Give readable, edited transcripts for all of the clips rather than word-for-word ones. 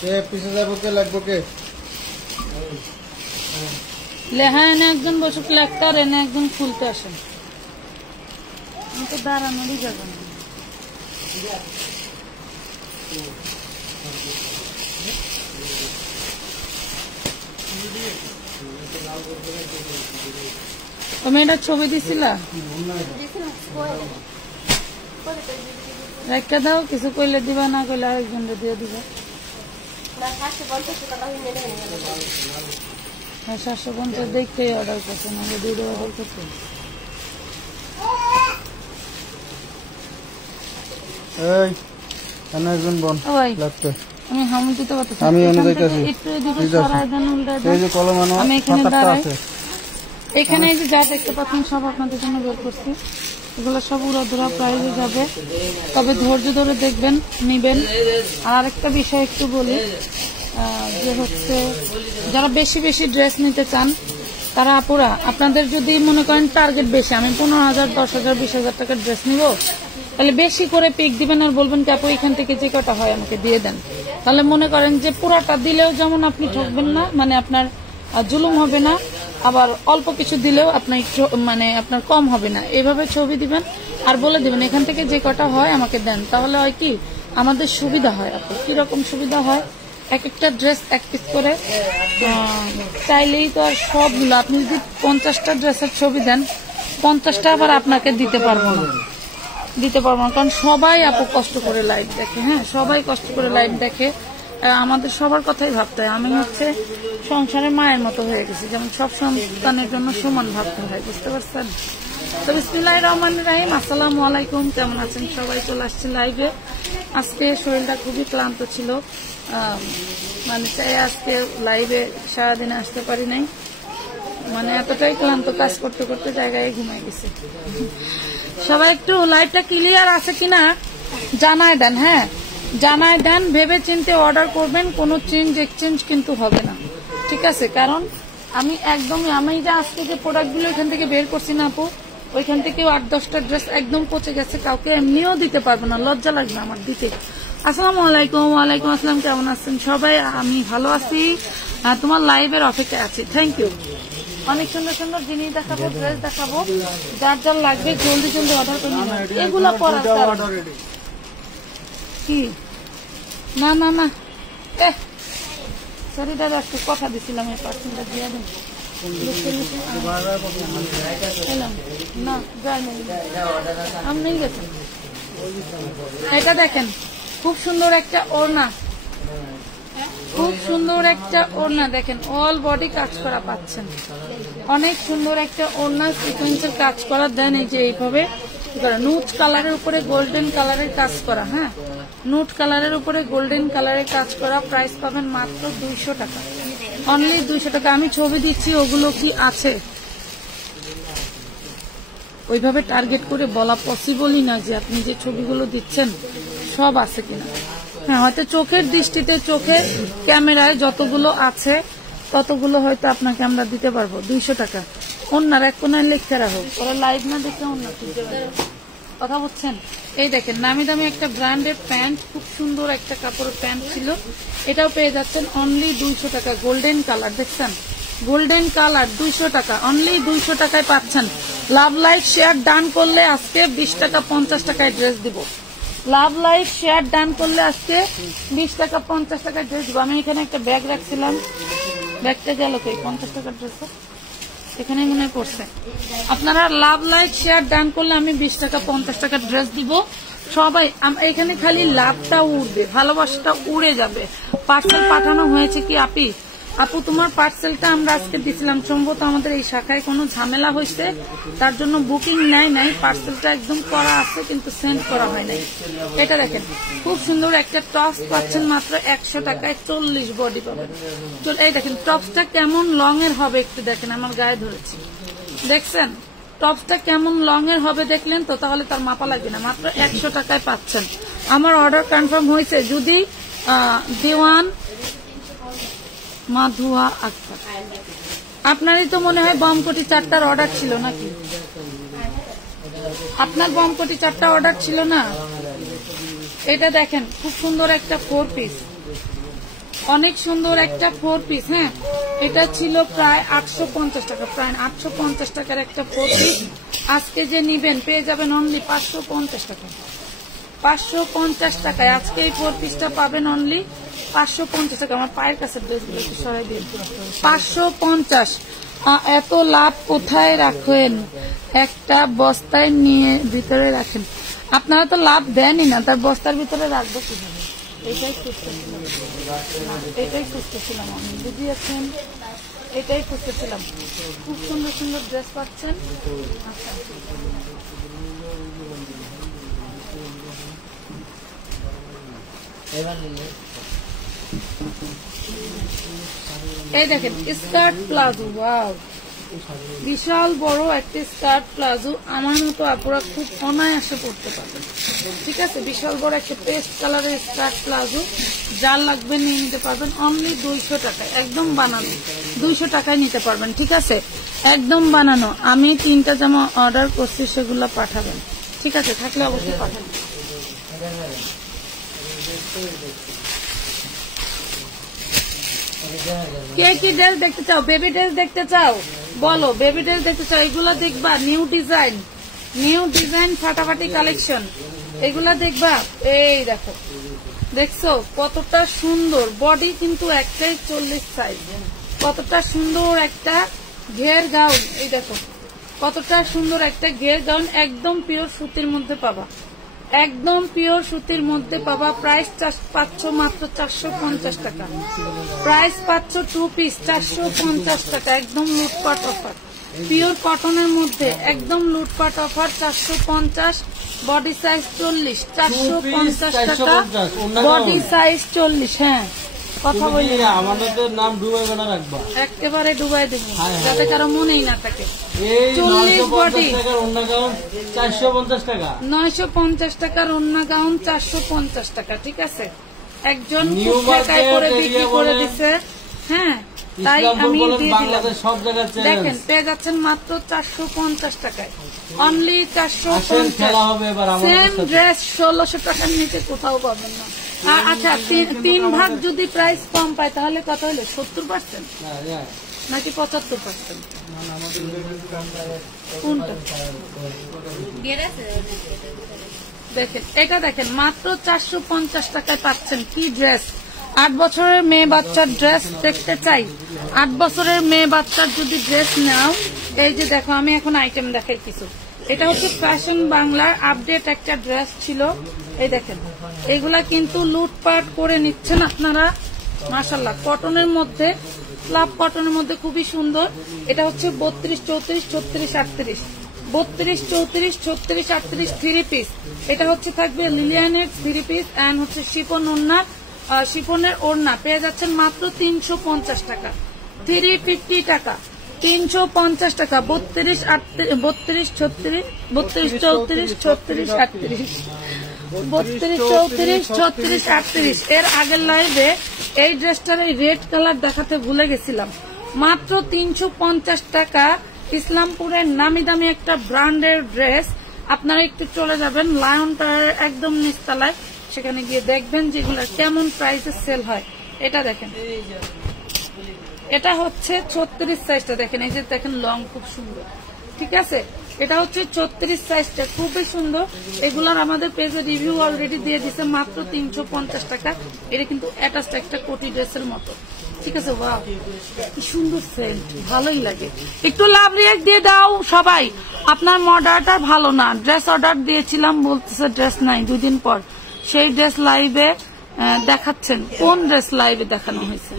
পিছে যাবো কে লাগবো কে লেহা এনে একজন বসুক লাগতে আর এনে একজন খুলতে আসেন আমি তো দাঁড়ানোরই যাবো না তুমি এটা ছবি দিছিলা রেখে দাও কিছু কইলে দিবা না কইলে আরেকজন দিয়ে দিবা 750 দেখতে অর্ডার করছে না দুটো অর্ডার করতে আমি হামু দিতে পারতেছি আমি এখানে দাঁড়াই এখানে যে যা দেখতে পাচ্ছেন সব আপনাদের জন্য বের করছি এগুলো সব উড়াধুরা প্রাইজে যাবে তবে ধৈর্য ধরে দেখবেন নিবেন আর আরেকটা বিষয় একটু বলি যে হচ্ছে যারা বেশি বেশি ড্রেস নিতে চান তারা আপুরা আপনাদের যদি মনে করেন টার্গেট বেশি আমি 15,000 10,000 20,000 টাকার ড্রেস নিব তাহলে বেশি করে পিক দিবেন আর বলবেন কি আপু এখান থেকে যে কটা হয় আমাকে দিয়ে দেন তাহলে মনে করেন যে পুরাটা দিলেও যেমন আপনি ঠকবেন না মানে আপনার জুলুম হবে না আবার অল্প কিছু দিলেও আপনার মানে আপনার কম হবে না এইভাবে ছবি দিবেন আর বলে দিবেন এখান থেকে যে কটা হয় আমাকে দেন তাহলে হয় কি আমাদের সুবিধা হয় আপু কিরকম সুবিধা হয় এক একটা ড্রেস এক পিস করে চাইলেই তো আর সবগুলো আপনি যদি 50টা ড্রেসের ছবি দেন 50টা আবার আপনাকে দিতে পারবো না কারণ সবাই আপু কষ্ট করে লাইভ দেখে হ্যাঁ সবাই কষ্ট করে লাইভ দেখে আমাদের সবার কথাই ভাবতে হয় আমি হচ্ছে সংসারের মায়ের মতো হয়ে গেছি যেমন সব সন্তানের জন্য সমান ভাবতে হয় বুঝতে পারছেন তো বিসমিল্লাহির রহমানির রহিম আসসালামু আলাইকুম কেমন আছেন সবাই চলে আসছে লাইভে আজকে শরীরটা খুবই ক্লান্ত ছিল মানে চাই আজকে লাইভে সারাদিন আসতে পারি নাই মানে এতটাই ক্লান্ত কাজ করতে করতে জায়গায় ঘুমাই গেছে সবাই একটু লাইভটা ক্লিয়ার আছে কিনা জানায় দেন হ্যাঁ জানায় দেন ভেবে চিন্তে অর্ডার করবেন কোনো চেঞ্জ এক্সচেঞ্জ কিন্তু হবে না ঠিক আছে কারণ আমি একদমই আমি যে আজকে যে প্রোডাক্টগুলো এখান থেকে বের করছি না আপু ওইখান থেকেও 8-10টা ড্রেস একদম পচে গেছে কাউকে এমনিও দিতে পারবো না লজ্জা লাগবে আমার দিতে আসসালামু আলাইকুম ওয়ালাইকুম আসসালাম কেমন আছেন সবাই আমি ভালো আছি তোমার লাইভের অপেক্ষায় আছি থ্যাংক ইউ অনেক সুন্দর সুন্দর জিনিস দেখাবো ড্রেস দেখাবো যার যার লাগবে জলদি জলদি অর্ডার করে এগুলো পরা কি না না না সরি দাদা একটু কথা দিছিলাম এই পার্সেন্টটা দিয়ে দেন না আপনি গেছেন এটা দেখেন খুব সুন্দর একটা ওড়না দেখেন অল বডি কাজ করা পাচ্ছেন অনেক সুন্দর একটা ওড়না সিকোয়েন্সের কাজ করা দেন এই যে এইভাবে নুট কালারের উপরে গোল্ডেন কালারের কাজ করা হ্যাঁ নুট কালারের উপরে গোল্ডেন কালারের কাজ করা প্রাইস পাবেন মাত্র 200 টাকা অনলি 200 টাকা আমি ছবি দিচ্ছি ওগুলো কি আছে ওইভাবে টার্গেট করে বলা পসিবলই না যে আপনি যে ছবিগুলো দিচ্ছেন সব আছে কিনা হ্যাঁ হয়তো চোখের দৃষ্টিতে চোখের ক্যামেরায় যতগুলো আছে ততগুলো হয়তো আপনাকে আমরা দিতে পারবো 200 টাকা অন্যার এক কোনায় লেখা রাখো ওরা লাইভ না দেখে অন্য কথা বলছেন এই দেখেন নামি দামি একটা ব্র্যান্ডের প্যান্ট খুব সুন্দর একটা কাপড়ের প্যান্ট ছিল এটাও পেয়ে যাচ্ছেন অনলি 200 টাকা গোল্ডেন কালার দেখছেন গোল্ডেন কালার 200 টাকা অনলি 200 টাকায় পাচ্ছেন লাভ লাইক শেয়ার ডান করলে আজকে 20 টাকা 50 টাকায় ড্রেস দিব লাভ লাইক শেয়ার ডান করলে আজকে 20 টাকা 50 টাকায় ড্রেস দিব আমি এখানে একটা ব্যাগ রাখছিলাম ব্যাগটা গেল কই 50 টাকার ড্রেস এখানে মনে পড়ছে আপনারা লাভ লাইক শেয়ার ডান করলে আমি 20 টাকা 50 টাকার ড্রেস দিব সবাই এখানে খালি লাভটা উড়বে ভালোবাসাটা উড়ে যাবে পার্সেল পাঠানো হয়েছে কি আপু তোমার পার্সেলটা আমরা আজকে দিছিলাম সম্ভবত আমাদের এই শাখায় কোনো ঝামেলা হয়েছে তার জন্য বুকিং নাই পার্সেলটা একদম করা আছে কিন্তু সেন্ড করা হয় নাই এটা দেখেন খুব সুন্দর একটা টপস পাচ্ছেন মাত্র 100 টাকায় 40 বডি পাবেন এই দেখেন টপসটা কেমন লং এর হবে একটু দেখেন আমার গায়ে ধরেছি দেখছেন টপসটা কেমন লং এর হবে দেখলেন তো তাহলে তার মাপা লাগবে না মাত্র 100 টাকায় পাচ্ছেন আমার অর্ডার কনফার্ম হয়েছে যদি দেওয়ান মাধুয়া আক্তার আপনারই তো মনে হয় বমকটি 4টার অর্ডার ছিল নাকি আপনার বমকটি 4টা অর্ডার ছিল না এটা দেখেন খুব সুন্দর একটা 4 পিস অনেক সুন্দর একটা 4 পিস। হ্যাঁ, এটা ছিল প্রায় 850 টাকা, প্রায় 850 টাকার একটা 4 পিস। আজকে যে নিবেন পেয়ে যাবেন অনলি 550 টাকা, 550 টাকায় আজকে এই 4 পিসটা পাবেন অনলি 550 টাকা। আমার পায়ের কাছে ড্রেসগুলো একটু সরাই দিন। 550। এত লাভ কোথায় রাখেন? একটা বস্তায় নিয়ে ভিতরে রাখেন। আপনারা তো লাভ দেনই না, তার বস্তার ভিতরে রাখবো কিভাবে? এটাই খুঁজতেছিলাম, এটাই খুঁজতেছিলাম আমি, বুঝিয়েছেন? এটাই খুঁজতেছিলাম। খুব সুন্দর সুন্দর ড্রেস পাচ্ছেন। আচ্ছা, এই দেখেন স্কার্ট প্লাজো, ওয়াও, বিশাল বড় একটা স্কার্ট প্লাজো। আমার মতো আপুরা খুব অনায়াসে পড়তে পারবেন। ঠিক আছে, বিশাল বড় একটা পেস্ট কালারের স্কার্ট প্লাজো, যার লাগবে নিয়ে নিতে পারবেন অনলি 200 টাকায়, একদম বানানো 200 টাকায় নিতে পারবেন। ঠিক আছে, একদম বানানো। আমি 3টা জামা অর্ডার করছি, সেগুলো পাঠাবেন। ঠিক আছে, থাকলে অবশ্যই পাঠাবেন। কে কি ড্রেস দেখতে চাও? বেবি ড্রেস দেখতে চাও? বলো, বেবি ড্রেস দেখতে চাও? এগুলো দেখবা, নিউ ডিজাইন, নিউ ডিজাইন ফাটাফাটি কালেকশন, এগুলা দেখবা। এই দেখো, দেখছো কতটা সুন্দর বডি, কিন্তু একটাই 40 সাইজ। কতটা সুন্দর একটা ঘের গাউন, এই দেখো কতটা সুন্দর একটা ঘের গাউন, একদম পিওর সুতির মধ্যে পাবা, একদম পিওর সুতির মধ্যে পাবা। প্রাইস পাচ্ছ মাত্র 450 টাকা, প্রাইস পাচ্ছ 2 পিস 450 টাকা, একদম লুটপাট অফার। পিওর কটনের মধ্যে একদম লুটপাট অফার, 450, বডি সাইজ 40, 450 টাকা, বডি সাইজ 40। হ্যাঁ, কথা বলি, আমাদের নাম ডুবাই বানা রাখবা, একেবারে ডুবাই দেব, যাতে কারো মনেই না থাকে। 40 বডি, 450 টাকা, 950 টাকার ওন্না গাউন 450 টাকা। ঠিক আছে, একজন করে বিক্রি করে দিছে। হ্যাঁ, তাই আমি দিয়ে দিলাম। দেখেন, পেয়ে যাচ্ছেন মাত্র 450 টাকায়, অনলি 450। সেম ড্রেস 1600 টাকার নিচে কোথাও পাবেন না। আচ্ছা, 3 ভাগ যদি প্রাইস কম পায় তাহলে কত হলো? 70% নাকি 75%? কোনটা দেখেন, এটা দেখেন, মাত্র 450 টাকায় পাচ্ছেন। কি ড্রেস! 8 বছরের মেয়ে বাচ্চার ড্রেস দেখতে চাই। 8 বছরের মেয়ে বাচ্চার যদি ড্রেস নাও, এই যে দেখো, আমি এখন আইটেম দেখাই কিছু। এটা হচ্ছে ফ্যাশন বাংলার আপডেট একটা ড্রেস ছিল। এই দেখেন, এগুলা কিন্তু লুটপাট করে নিচ্ছেন আপনারা, মাশাআল্লাহ। কটনের মধ্যে, লাভ কটনের মধ্যে খুবই সুন্দর। এটা হচ্ছে 32, 34, 36, 38, 32, 34, 36, 38 3 পিস। এটা হচ্ছে থাকবে লিলিয়ানের 3 পিস এন্ড হচ্ছে শিফন ওড়না, শিফনের ওড়না। পেয়ে যাচ্ছেন মাত্র 350 টাকা, 350 টাকা, 350 টাকা। 32, 32, 34, 32, 34, 36, 38, 32, 34, 36, 38। এর আগের লাইভে এই ড্রেসটার এই রেড কালার দেখাতে ভুলে গেছিলাম। মাত্র 350 টাকা, ইসলামপুরের নামি দামি একটা ব্র্যান্ডের ড্রেস। আপনারা একটু চলে যাবেন লায়ন টাওয়ারের একদম নিচতলায়, সেখানে গিয়ে দেখবেন যেগুলো কেমন প্রাইসে সেল হয়। এটা দেখেন, এটা হচ্ছে 36 সাইজটা, দেখেন, এই যে দেখেন, লং খুব সুন্দর। ঠিক আছে, এটা হচ্ছে 36 সাইজটা, খুবই সুন্দর। এগুলার আমাদের পেজে রিভিউ অলরেডি দিয়ে দিছে, মাত্র 350 টাকা। এটা কিন্তু অ্যাটাচড একটা কোটি ড্রেসের মতো। ঠিক আছে, ওয়াও, কি সুন্দর সেন্ট, ভালোই লাগে। একটু লাভ রিয়াক্ট দিয়ে দাও সবাই। আপনার মডারটা ভালো না, ড্রেস অর্ডার দিয়েছিলাম, বলতেছে ড্রেস নাই 2 দিন পর। সেই ড্রেস লাইভে দেখাচ্ছেন, কোন ড্রেস লাইভে দেখানো হয়েছে?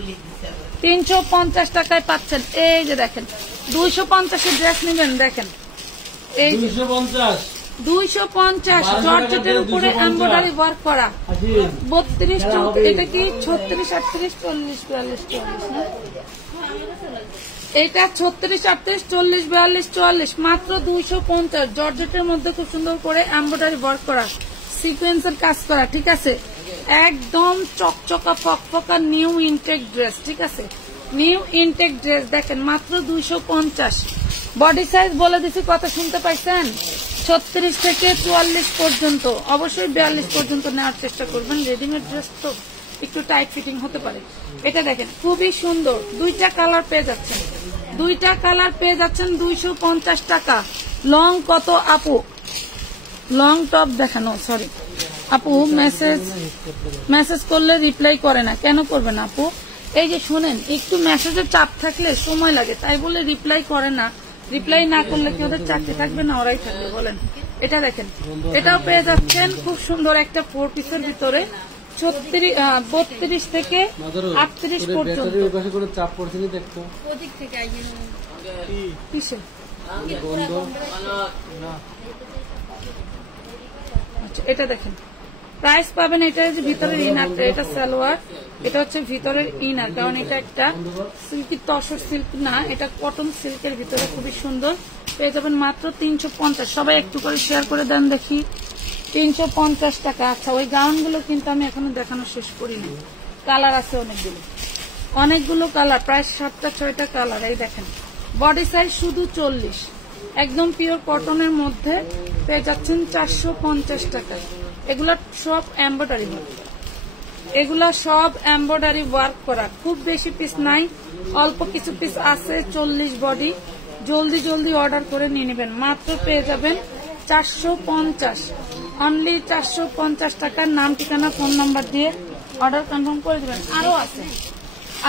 350 টাকায় পাচ্ছেন। এই যে দেখেন, 250 ড্রেস নেবেন, দেখেন, এই 250 জর্জেটের উপরে এমব্রয়ডারি ওয়ার্ক করা, 32, এটা কি 36, 38, 40, 42, 44 না? এটা 36, 38, 40, 42, 44, মাত্র 250। জর্জেটের মধ্যে খুব সুন্দর করে এমব্রয়ডারি ওয়ার্ক করা, সিকোয়েন্সের কাজ করা। ঠিক আছে, একদম চকচকা ফকফকা নিউ ইনটেক ড্রেস। ঠিক আছে, নিউ ইনটেক ড্রেস দেখেন, মাত্র 250। বডি সাইজ বলে দিছি, কথা শুনতে পাইছেন? 36 থেকে 44 পর্যন্ত, অবশ্যই 42 পর্যন্ত নেওয়ার চেষ্টা করবেন। রেডিমেড ড্রেস তো একটু টাইট ফিটিং হতে পারে। এটা দেখেন খুবই সুন্দর, দুইটা কালার পেয়ে যাচ্ছেন, 250 টাকা। লং কত আপু? লং টপ দেখানো, সরি আপু মেসেজ করলে রিপ্লাই করে না, কেন করবে না আপু? এই যে শুনেন, একটু মেসেজের চাপ থাকলে সময় লাগে, তাই বলে রিপ্লাই করে না। রিপ্লাই না করলে কি ওদের চাকরি থাকবে না? ওরাই থাকবে বলেন। এটা দেখেন, এটাও পেয়ে যাচ্ছেন খুব সুন্দর একটা 4 পিসের ভিতরে 32 থেকে 38 পর্যন্ত। চাপ পড়ছে দেখতো কিসে? আচ্ছা, এটা দেখেন প্রাইস পাবেন, এটা যে ভিতরের ইনারটা, এটা সালোয়ার, এটা হচ্ছে ভিতরের ইনার, কারণ এটা একটা সিল্কি তসর সিল্ক না, এটা কটন সিল্কের ভিতরে খুবই সুন্দর। পেয়ে যাবেন মাত্র 350। সবাই একটু করে শেয়ার করে দেন দেখি। 350 টাকা। আচ্ছা, ওই গাউনগুলো কিন্তু আমি এখনো দেখানো শেষ করিনি, কালার আছে অনেকগুলো কালার, প্রায় 7টা-6টা কালার। এই দেখেন বডি সাইজ শুধু 40, একদম পিওর কটনের মধ্যে পেয়ে যাচ্ছেন 450 টাকায়। এগুলা সব এমব্রয়ডারি হবে, এগুলা সব এমব্রয়ডারি ওয়ার্ক করা, খুব বেশি পিস নাই, অল্প কিছু পিস আছে, 40 বডি। জলদি জলদি অর্ডার করে নিয়ে নেবেন, মাত্র পেয়ে যাবেন 450, অনলি 450 টাকার। নাম, ঠিকানা, ফোন নাম্বার দিয়ে অর্ডার কনফার্ম করে দেবেন।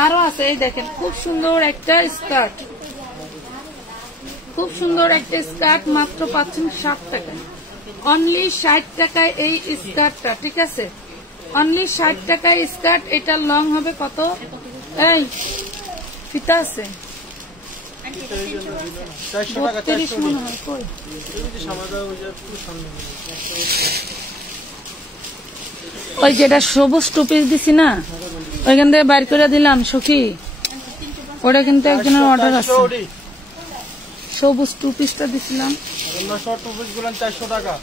আরো আছে, এই দেখেন খুব সুন্দর একটা স্কার্ট, মাত্র পাচ্ছেন 60 টাকায়, অনলি 60 টাকায় এই স্কার্টটা, ঠিক আছে? অনলি 60 টাকায় স্কার্ট। এটা লং হবে কত? এই ফিতা আছে 32 মনে হয়, কই? ওই যেটা সবুজ টু পিস দিছি না, ওইখান থেকে বাইর করে দিলাম সখী, ওটা কিন্তু একজনের অর্ডার আছে। সবুজ টু পিসটা দিছিলাম 400 টাকা,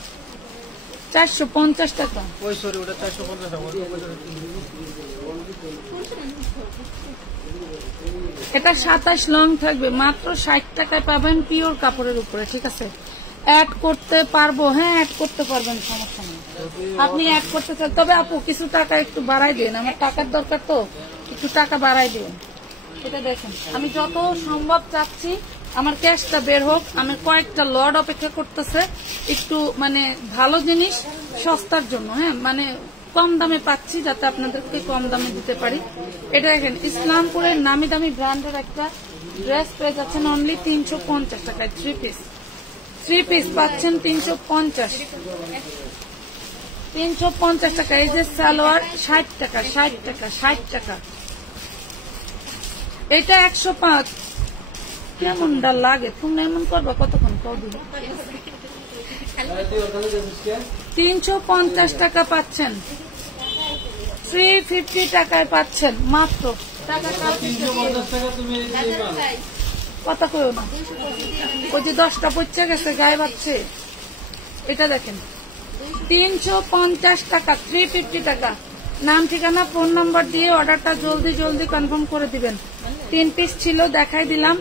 450 টাকা। ওই সরি, ওটা 450 টাকা। এটা 27 লং থাকবে, মাত্র 60 টাকায় পাবেন, পিওর কাপড়ের উপরে, ঠিক আছে? অ্যাড করতে পারবো? হ্যাঁ, অ্যাড করতে পারবেন, সমস্যা নেই। আপনি অ্যাড করতে চান, তবে আপু কিছু টাকা একটু বাড়াই দিন, আমার টাকার দরকার তো, একটু টাকা বাড়াই দিন। এটা দেখেন, আমি যত সম্ভব চাচ্ছি আমার ক্যাশটা বের হোক, আমি কয়েকটা লট অপেক্ষা করতেছে, একটু মানে ভালো জিনিস সস্তার জন্য, হ্যাঁ, মানে কম দামে পাচ্ছি, যাতে আপনাদেরকে কম দামে দিতে পারি। এটা দেখেন ইসলামপুরের নামি দামি ব্র্যান্ডের একটা ড্রেস পেয়ে যাচ্ছেন অনলি 350 টাকায়। 3 পিস পাচ্ছেন 350 টাকা। এই যে সালোয়ার 60 টাকা, 60 টাকা। এটা 105। কেমনটা লাগে? তুমি এমন করবা কতক্ষণ? 350 টাকা পাচ্ছেন, 350 টাকায় পাচ্ছেন মাত্র। কথা কইও না, ওই যে 10টা পড়ছে গেছে, গায়ে বাচ্ছে। এটা দেখেন 350 টাকা, 350 টাকা। নাম, ঠিকানা, ফোন নাম্বার দিয়ে অর্ডারটা জলদি জলদি কনফার্ম করে দিবেন। 3 পিস ছিল, দেখাই দিলাম,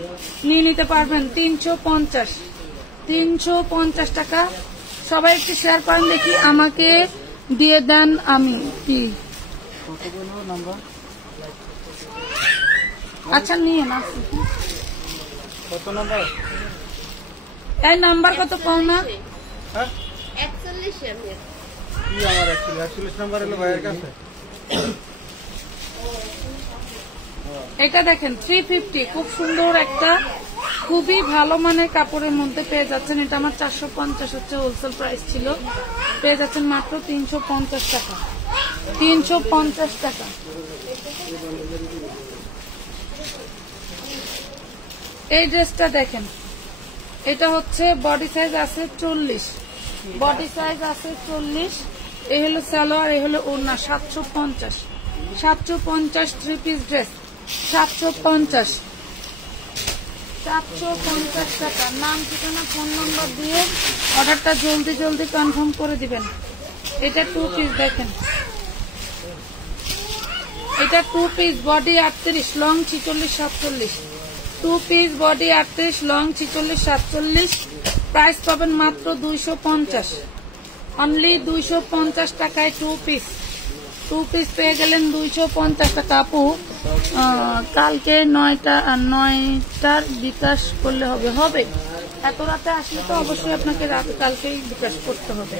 নিয়ে নিতে পারবেন। 350 টাকা। সবাই একটু শেয়ার করেন দেখি, আমাকে দিয়ে দেন। আমি কি আচ্ছা নিয়ে না, কত নাম্বার? এই নাম্বার কত পাও না? 41 কি আমার 41 নাম্বার হলো ভাইয়ের কাছে। এটা দেখেন 350, খুব সুন্দর একটা, খুবই ভালো মানের কাপড়ের মধ্যে পেয়ে যাচ্ছেন। এটা আমার 450 হচ্ছে হোলসেল প্রাইস ছিল, পেয়ে যাচ্ছেন মাত্র 350 টাকা। 350 টাকা। এই ড্রেসটা দেখেন, এটা হচ্ছে বডি সাইজ আছে 40, বডি সাইজ আছে 40। এই হলো সালোয়ার, এই হলো ওড়না। 750 3 পিস ড্রেস, 750 টাকা। নাম, ঠিকানা, ফোন নম্বর দিয়ে অর্ডারটা জলদি জলদি কনফার্ম করে দিবেন। এটা 2 পিস দেখেন, এটা 2 piece body 38, long 46 47। 2 piece body 38, long 46 47। Price পাবেন মাত্র 250, অনলি 250 টাকায় 2 পিস। 2 পিস পেয়ে গেলেন 250 টাকা। আপু কালকে 9টার বিকাশ করলে হবে। এত রাতে আসলে তো অবশ্যই আপনাকে কালকেই বিকাশ করতে হবে।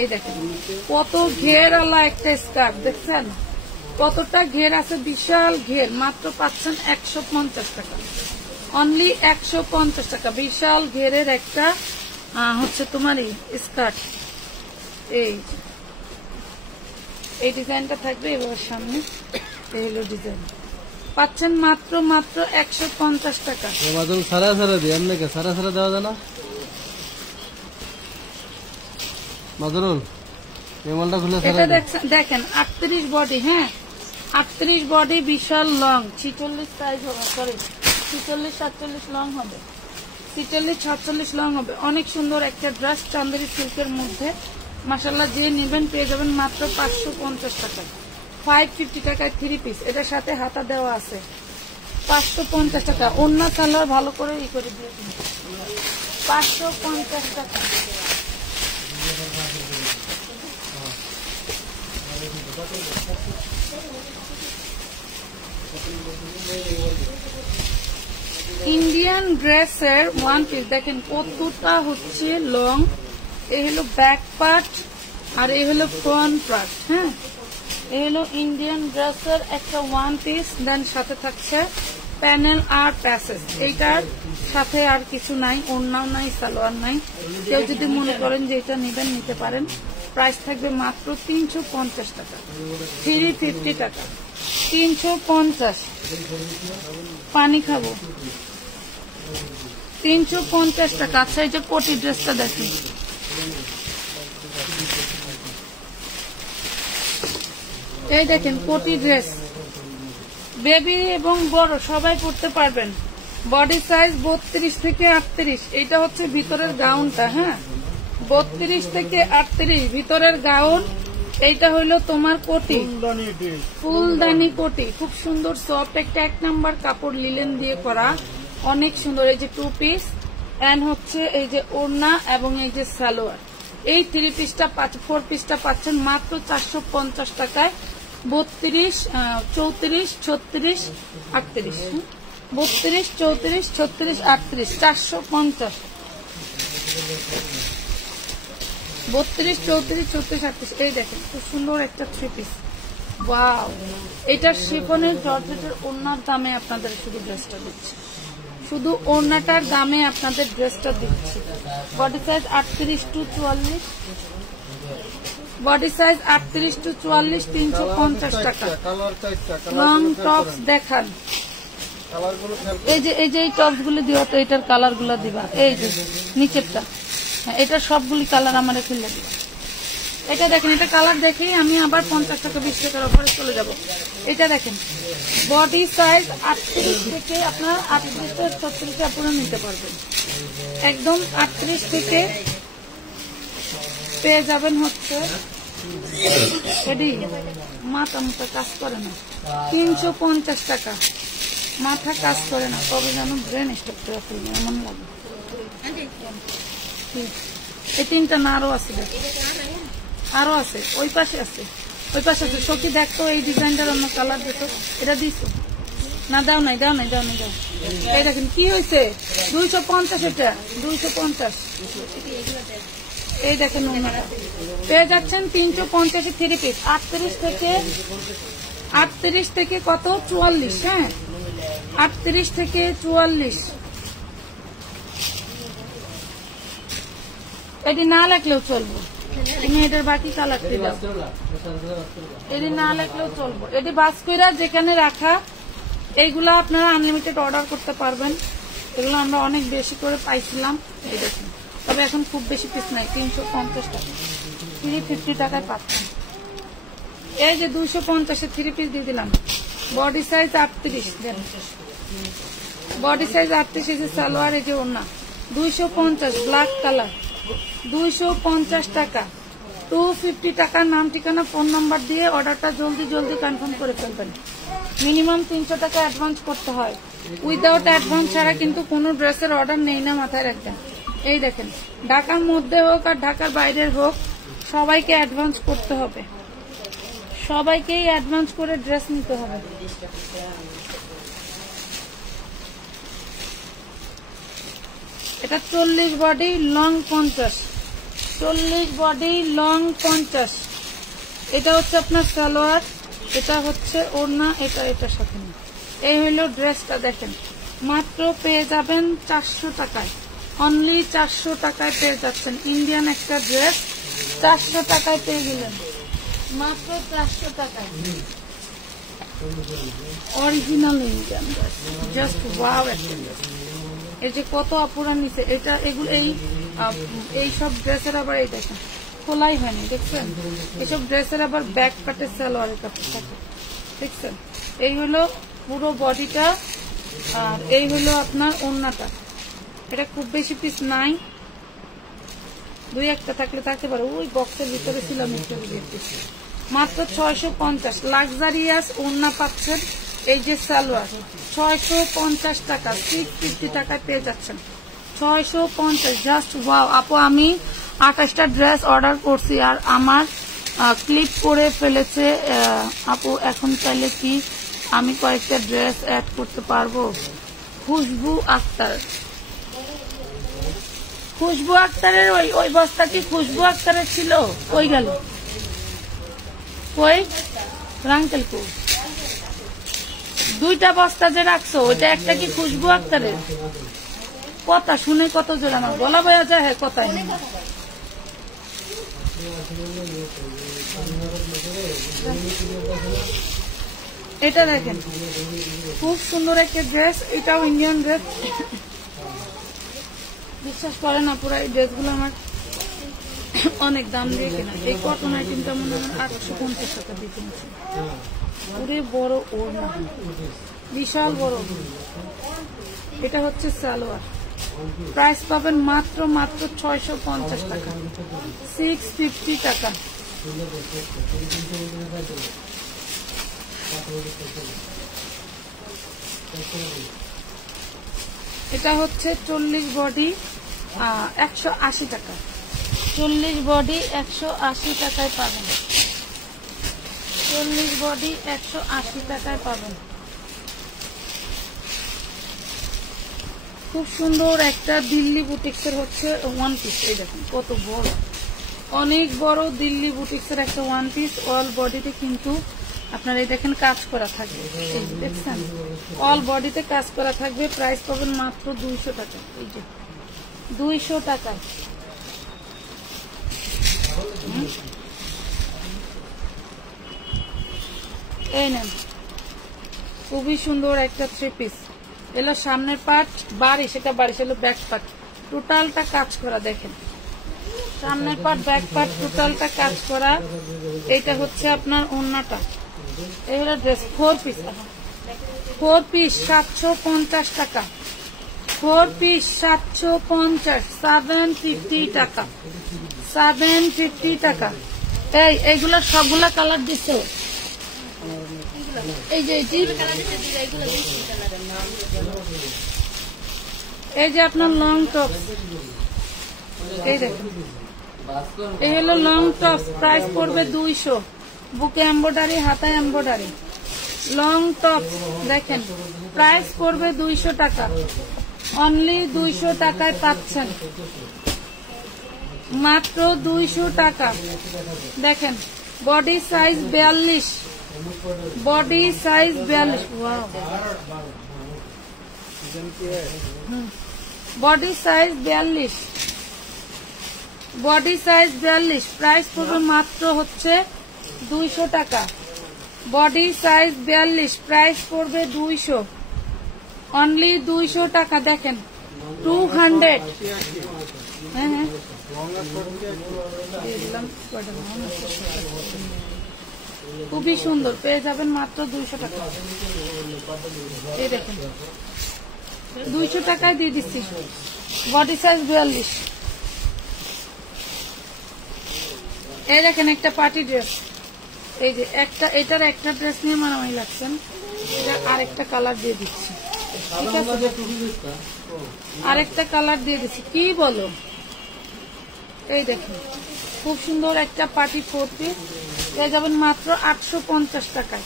এই দেখেন কত ঘের আলা একটা স্কার্ট, দেখছেন কতটা ঘের আছে, বিশাল ঘের, মাত্র পাচ্ছেন 150 টাকা, অনলি 150 টাকা। বিশাল ঘেরের একটা হচ্ছে তোমারই স্কার্ট। এই ডিজাইনটা থাকবে এবার সামনে, এই হলো ডিজাইন, পাচ্ছেন মাত্র 150 টাকা। সারা সারা দিয়ে এমনি সারা সারা দেওয়া যায় না মাদরুল? এটা দেখেন 38 বডি, হ্যাঁ 38 বডি, বিশাল লং, 46 সাইজ হবে, সরি 46 47 লং হবে, 46 47 লং হবে। অনেক সুন্দর একটা ড্রেস চান্দেরি সিল্কের মধ্যে, মাশাআল্লাহ যে নেবেন পেয়ে যাবেন মাত্র 550 টাকায়। 550 টাকায় 3 পিস, এটার সাথে হাতা দেওয়া আছে, 550 টাকা। অন্য কালার ভালো করে করে দিয়ে দিন, 550 টাকা। ইন্ডিয়ান ড্রেসের 1 পিস দেখেন কতটা হচ্ছে লং, এই হলো ব্যাক পার্ট আর এই হলো ফ্রন্ট পার্ট। হ্যাঁ, এই হলো ইন্ডিয়ান ড্রেসের একটা 1 পিস, দেন সাথে থাকছে প্যানেল আর প্যাসেজ। এইটার সাথে আর কিছু নাই, ওড়নাও নাই, সালোয়ার নাই। কেউ যদি মনে করেন যে এটা নেবেন নিতে পারেন। প্রাইস থাকবে মাত্র 350 টাকা, 350 টাকা, 350। পানি খাবো, 350 টাকা। আচ্ছা এই যে কোটি ড্রেসটা দেখেন, এই দেখেন কোটি ড্রেস, বেবি এবং বড় সবাই পড়তে পারবেন। বডি সাইজ 32 থেকে 38, এটা হচ্ছে ভিতরের গাউনটা। হ্যাঁ, 32 থেকে 38 ভিতরের গাউন। এইটা হইলো তোমার কোটি, ফুলদানি কোটি, খুব সুন্দর সফট একটা 1 নাম্বার কাপড়, লিলেন দিয়ে করা, অনেক সুন্দর। এই যে 2 পিস এন্ড হচ্ছে এই যে ওড়না এবং এই যে সালোয়ার। এই 3 পিসটা 4 পিসটা পাচ্ছেন মাত্র 450 টাকায়। 32 34 36 38, 32 34 36 38, 450। 32 34 36 38। এই দেখেন খুব সুন্দর একটা 3 পিস, ওয়াও। এটা শিফনের জর্জেটের ওড়নার দামে আপনাদের শুধু ড্রেসটা দিচ্ছি, শুধু ওড়নাটার দামে আপনাদের ড্রেসটা দিচ্ছি। Body size 38 to 44, body size 38 to 44, 350 টাকা। লং টপস দেখান, এই যে এই টপস গুলি দিও তো, এটার কালার গুলা দিবা, এই যে নিচেরটা, এটা সবগুলি কালার আমার খুলে দিবা। এটা দেখেন, এটা কালার দেখেই আমি আবার 50 টাকা 20 টাকার অফারে চলে যাব। এটা দেখেন বডি সাইজ 38 থেকে আপনার 38 থেকে 36 আপনারা নিতে পারবেন, একদম 38 থেকে পেয়ে যাবেন হচ্ছে মাথা মুখে কাজ করে না, 350 টাকা। মাথা কাজ করে না, কবে যেন ব্রেন স্টপ করে ফেলবে এমন লাগে। এই 3টা না আরো আছে, আরো আছে, ওই পাশে আছে, ওই পাশে আছে। সখী দেখতো এই ডিজাইনটার অন্য কালার দিত, এটা দিছো না? দাও নাই, দাও নাই, দাও নাই, দাও। এই দেখেন কি হয়েছে, 250, এটা 250। এই দেখেন পেয়ে যাচ্ছেন 350 3 পিস, 38 থেকে কত 44। হ্যাঁ, 38 থেকে 44। এটি না লাগলেও চলবো, তুমি এটার বাকি কালার দাও, এটি না লাগলেও চলবো। এটি বাস কইরা যেখানে রাখা, এইগুলা আপনারা আনলিমিটেড অর্ডার করতে পারবেন। এগুলো আমরা অনেক বেশি করে পাইছিলাম, এই দেখুন। তবে এখন খুব বেশি পিস নাই, 350 টাকা, 350 টাকায় পাচ্ছেন। এই যে 250 3 পিস দিয়ে দিলাম। বডি সাইজ 38, বডি সাইজ 38, এই যে সালোয়ার, এই যে ওড়না, 250 ব্ল্যাক কালার, 250 টাকা, 250 টাকা। নাম ঠিকানা ফোন নাম্বার দিয়ে অর্ডারটা জলদি জলদি কনফার্ম করে ফেলবেন। মিনিমাম 300 টাকা অ্যাডভান্স করতে হয়, উইদাউট অ্যাডভান্স ছাড়া কিন্তু কোনো ড্রেসের অর্ডার নেই না, মাথায় রাখবেন। এই দেখেন ঢাকার মধ্যে হোক আর ঢাকার বাইরের হোক, সবাইকে অ্যাডভান্স করতে হবে, সবাইকেই অ্যাডভান্স করে ড্রেস নিতে হবে। এটা 40 বডি লং 50, 40 বডি লং 50। এটা হচ্ছে আপনার সালোয়ার, এটা হচ্ছে ওড়না, এটা এটার সাথে না। এই হলো ড্রেসটা, দেখেন মাত্র পেয়ে যাবেন 400 টাকায়, অনলি 400 টাকায় পেয়ে যাচ্ছেন। ইন্ডিয়ান একটা ড্রেস 400 টাকায় পেয়ে গেলেন, মাত্র 400 টাকায়। Original Indian dress, just wow একটা ড্রেস। এই যে কত আপুরা নিচে, এটা এগুলো এই সব ড্রেসের আবার এই দেখেন খোলাই হয়নি, দেখছেন? এইসব ড্রেসের আবার ব্যাক পার্টের সালোয়ারের কাপড় থাকে, দেখছেন? এই হলো পুরো বডিটা, আর এই হলো আপনার ওড়নাটা। এটা খুব বেশি পিস নাই, 2-1টা থাকলে থাকতে পারে, ওই বক্সের ভিতরে ছিল, মাত্র 650। লাক্সারিয়াস ওড়না পাচ্ছেন, এই যে সালোয়ার 650 টাকা, 650 টাকায় পেয়ে যাচ্ছেন, 650, জাস্ট ওয়াও। আপু আমি 28টা ড্রেস অর্ডার করছি আর আমার ক্লিপ করে ফেলেছে আপু, এখন চাইলে কি আমি কয়েকটা ড্রেস অ্যাড করতে পারবো? খুশবু আক্তার, খুশবু আক্তারের ওই বস্তা কি খুশবু আক্তারের ছিল? কই গেল? কই রাঙ্কেল কো? 2টা বস্তা যে রাখছো, ওইটা একটা কি খুশবু আক্তারের? কথা শুনে কত জোর আমার গলা বয়া যায়, হ্যাঁ কথাই নেই। এটা দেখেন খুব সুন্দর একটা ড্রেস, এটাও ইন্ডিয়ান ড্রেস। বিশ্বাস করেন না, পুরো এই ড্রেসগুলো আমার অনেক দাম দিয়ে কেনা। এই কটন আইটেমটা মনে হয় 850 টাকা দিয়ে কিনেছি। পুরে বড় ওড়না, বিশাল বড়। এটা হচ্ছে সালোয়ার, প্রাইস পাবেন মাত্র 650 টাকা, 650 টাকা। এটা হচ্ছে 40 বডি 180 টাকা, 40 বডি 180 টাকায় পাবেন, 40 বডি 180 টাকায় পাবেন। খুব সুন্দর একটা দিল্লি বুটিক্সের হচ্ছে ওয়ান পিস, এই দেখেন কত বড়, অনেক বড় দিল্লি বুটিক্সের একটা ওয়ান পিস। অল বডিতে কিন্তু আপনার এই দেখেন কাজ করা থাকবে, দেখছেন? অল বডিতে কাজ করা থাকবে। প্রাইস পাবেন মাত্র 200 টাকা, এই যে 200 টাকা। এই নেন, খুবই সুন্দর একটা 3 পিস। এলো সামনের পার্ট বারিশ, এটা বারিশ, এলো ব্যাক পার্ট, টোটালটা কাজ করা, দেখেন সামনের পার্ট ব্যাক পার্ট টোটালটা কাজ করা। এইটা হচ্ছে আপনার ওড়নাটা, এই হলো ড্রেস। 4 পিস, 4 পিস 750 টাকা, 4 পিস 750, 750 টাকা, 750 টাকা। এইগুলা সবগুলা কালার দিচ্ছে, এই যে এই যে আপনার লং টপ, এই দেখেন এই হলো লং টপ। প্রাইস পড়বে 200, বুকে এমব্রয়ডারি, হাতায় এমব্রয়ডারি, লং টপ দেখেন। প্রাইস পড়বে 200 টাকা, অনলি 200 টাকায় পাচ্ছেন, মাত্র 200 টাকা। দেখেন body size 42, body size 42, body size 42, body size 42। Price পড়বে মাত্র হচ্ছে 200 টাকা, বডি সাইজ 42, প্রাইস পড়বে 200, অনলি 200 টাকা। দেখেন 200, হ্যাঁ হ্যাঁ খুবই সুন্দর, পেয়ে যাবেন মাত্র 200 টাকা। এই দেখেন 200 টাকায় দিয়ে দিচ্ছি, বডি সাইজ 42। এই দেখেন একটা পার্টি ড্রেস, এই যে একটা, এটার একটা ড্রেস নিয়ে মানামানি লাগছেন, এটা আরেকটা কালার দিয়ে দিচ্ছি, ঠিক আছে? আরেকটা কালার দিয়ে দিচ্ছি, কি বলো? এই দেখেন খুব সুন্দর একটা পার্টি 4 পিস, পেয়ে যাবেন মাত্র 850 টাকায়,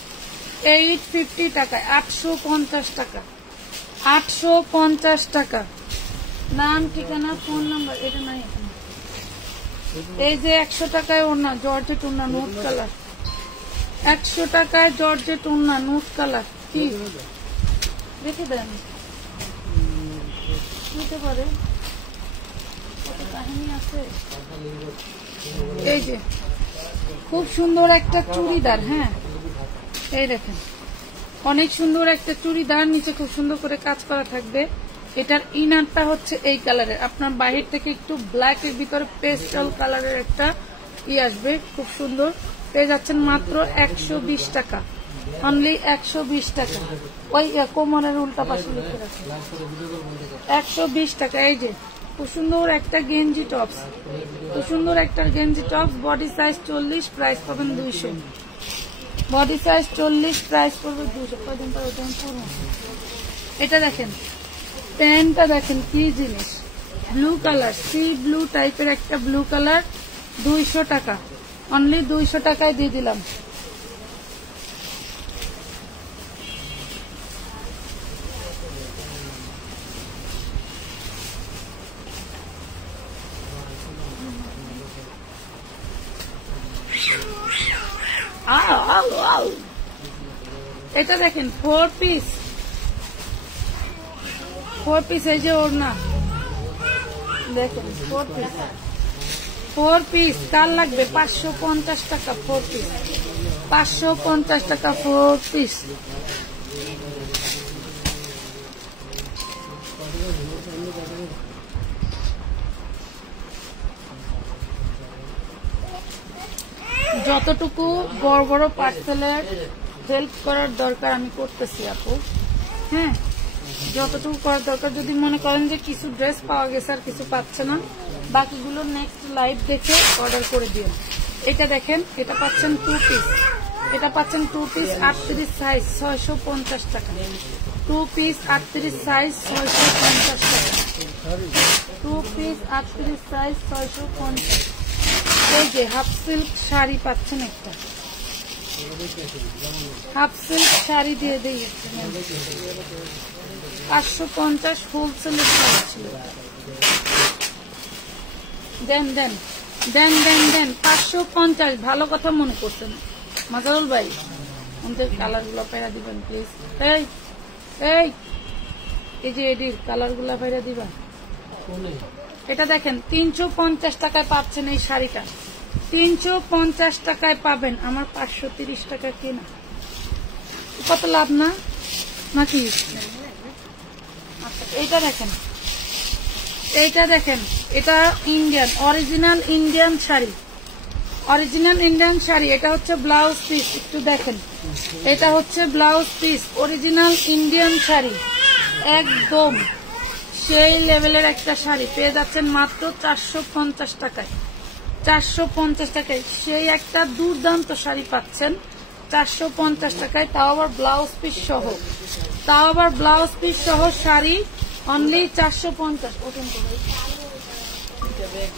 850 টাকায়, 850 টাকা, 850 টাকা। নাম, ঠিকানা, ফোন নাম্বার এটা নাই এখানে। এই যে 100 টাকায় ওড়না, জর্জেট ওড়না, নোট কালার, 100 টাকায় জর্জেট ওড়না, নোট কালার। কি রেখে দেন, হতে পারে কত কাহিনী আছে। এই যে খুব সুন্দর একটা চুড়িদার, হ্যাঁ এই দেখেন অনেক সুন্দর একটা চুড়িদার, নিচে খুব সুন্দর করে কাজ করা থাকবে। এটার ইনারটা হচ্ছে এই কালারের, আপনার বাহির থেকে একটু ব্ল্যাক এর ভিতরে পেস্টাল কালারের একটা আসবে, খুব সুন্দর। পেয়ে যাচ্ছেন মাত্র 120 টাকা, অনলি 120 টাকা। ওই কোমরের উল্টা পাশে লিখে রাখেন 120 টাকা। এই যে খুব সুন্দর একটা গেঞ্জি টপস, খুব সুন্দর একটা গেঞ্জি টপস, বডি সাইজ 40, প্রাইস পাবেন 200। বডি সাইজ 40, প্রাইস পড়বে 200। কদিন পর ওটা পুরো। এটা দেখেন প্যান্টটা, দেখেন কি জিনিস, ব্লু কালার, সি ব্লু টাইপের একটা ব্লু কালার, 200 টাকা, অনলি 200 টাকায় দিয়ে দিলাম। এটা দেখেন 4 পিস, 4 পিস, এই যে ওড়না দেখেন 4 পিস, 4 পিস। কার লাগবে? 550 টাকা 4 পিস, 550 টাকা 4 পিস। যতটুকু বড় বড় পার্সেলের হেল্প করার দরকার আমি করতেছি আপু, হ্যাঁ যতটুকু করার দরকার। যদি মনে করেন যে কিছু ড্রেস পাওয়া গেছে আর কিছু পাচ্ছে না, বাকিগুলো নেক্সট লাইভ দেখে অর্ডার করে দিন। এটা দেখেন, এটা পাচ্ছেন 2 পিস, এটা পাচ্ছেন 2 পিস 38 সাইজ 650 টাকা, 2 পিস 38 সাইজ 650 টাকা, 2 পিস 38 সাইজ 650। এই যে হাফ সিল্ক শাড়ি পাচ্ছেন একটা, হাফ সিল্ক শাড়ি দিয়ে দিয়েছে 550, হোলসেলের শাড়ি ছিল। দেন দেন দেন দেন দেন 550, ভালো কথা মনে করছেন মাজারুল ভাই, আমাদের কালার গুলা পাইরা দিবেন প্লিজ। এই এই এই যে এডির কালার গুলা পাইরা দিবা। এটা দেখেন 350 টাকায় পাচ্ছেন এই শাড়িটা, 350 টাকায় পাবেন। আমার 530 টাকা কেনা, কত লাভ না নাকি? আচ্ছা এইটা দেখেন, এইটা দেখেন, এটা Indian, original Indian sari, original Indian sari. এটা হচ্ছে ব্লাউজ পিস, একটু দেখেন, এটা হচ্ছে blouse piece, original Indian sari, একদম সেই লেভেলের একটা শাড়ি। পেয়ে যাচ্ছেন মাত্র 450 টাকায়, 450 টাকায় সেই একটা দুর্দান্ত শাড়ি পাচ্ছেন 450 টাকায়, তাও আবার ব্লাউজ পিস সহ, তাও আবার ব্লাউজ পিস সহ শাড়ি অনলি 450।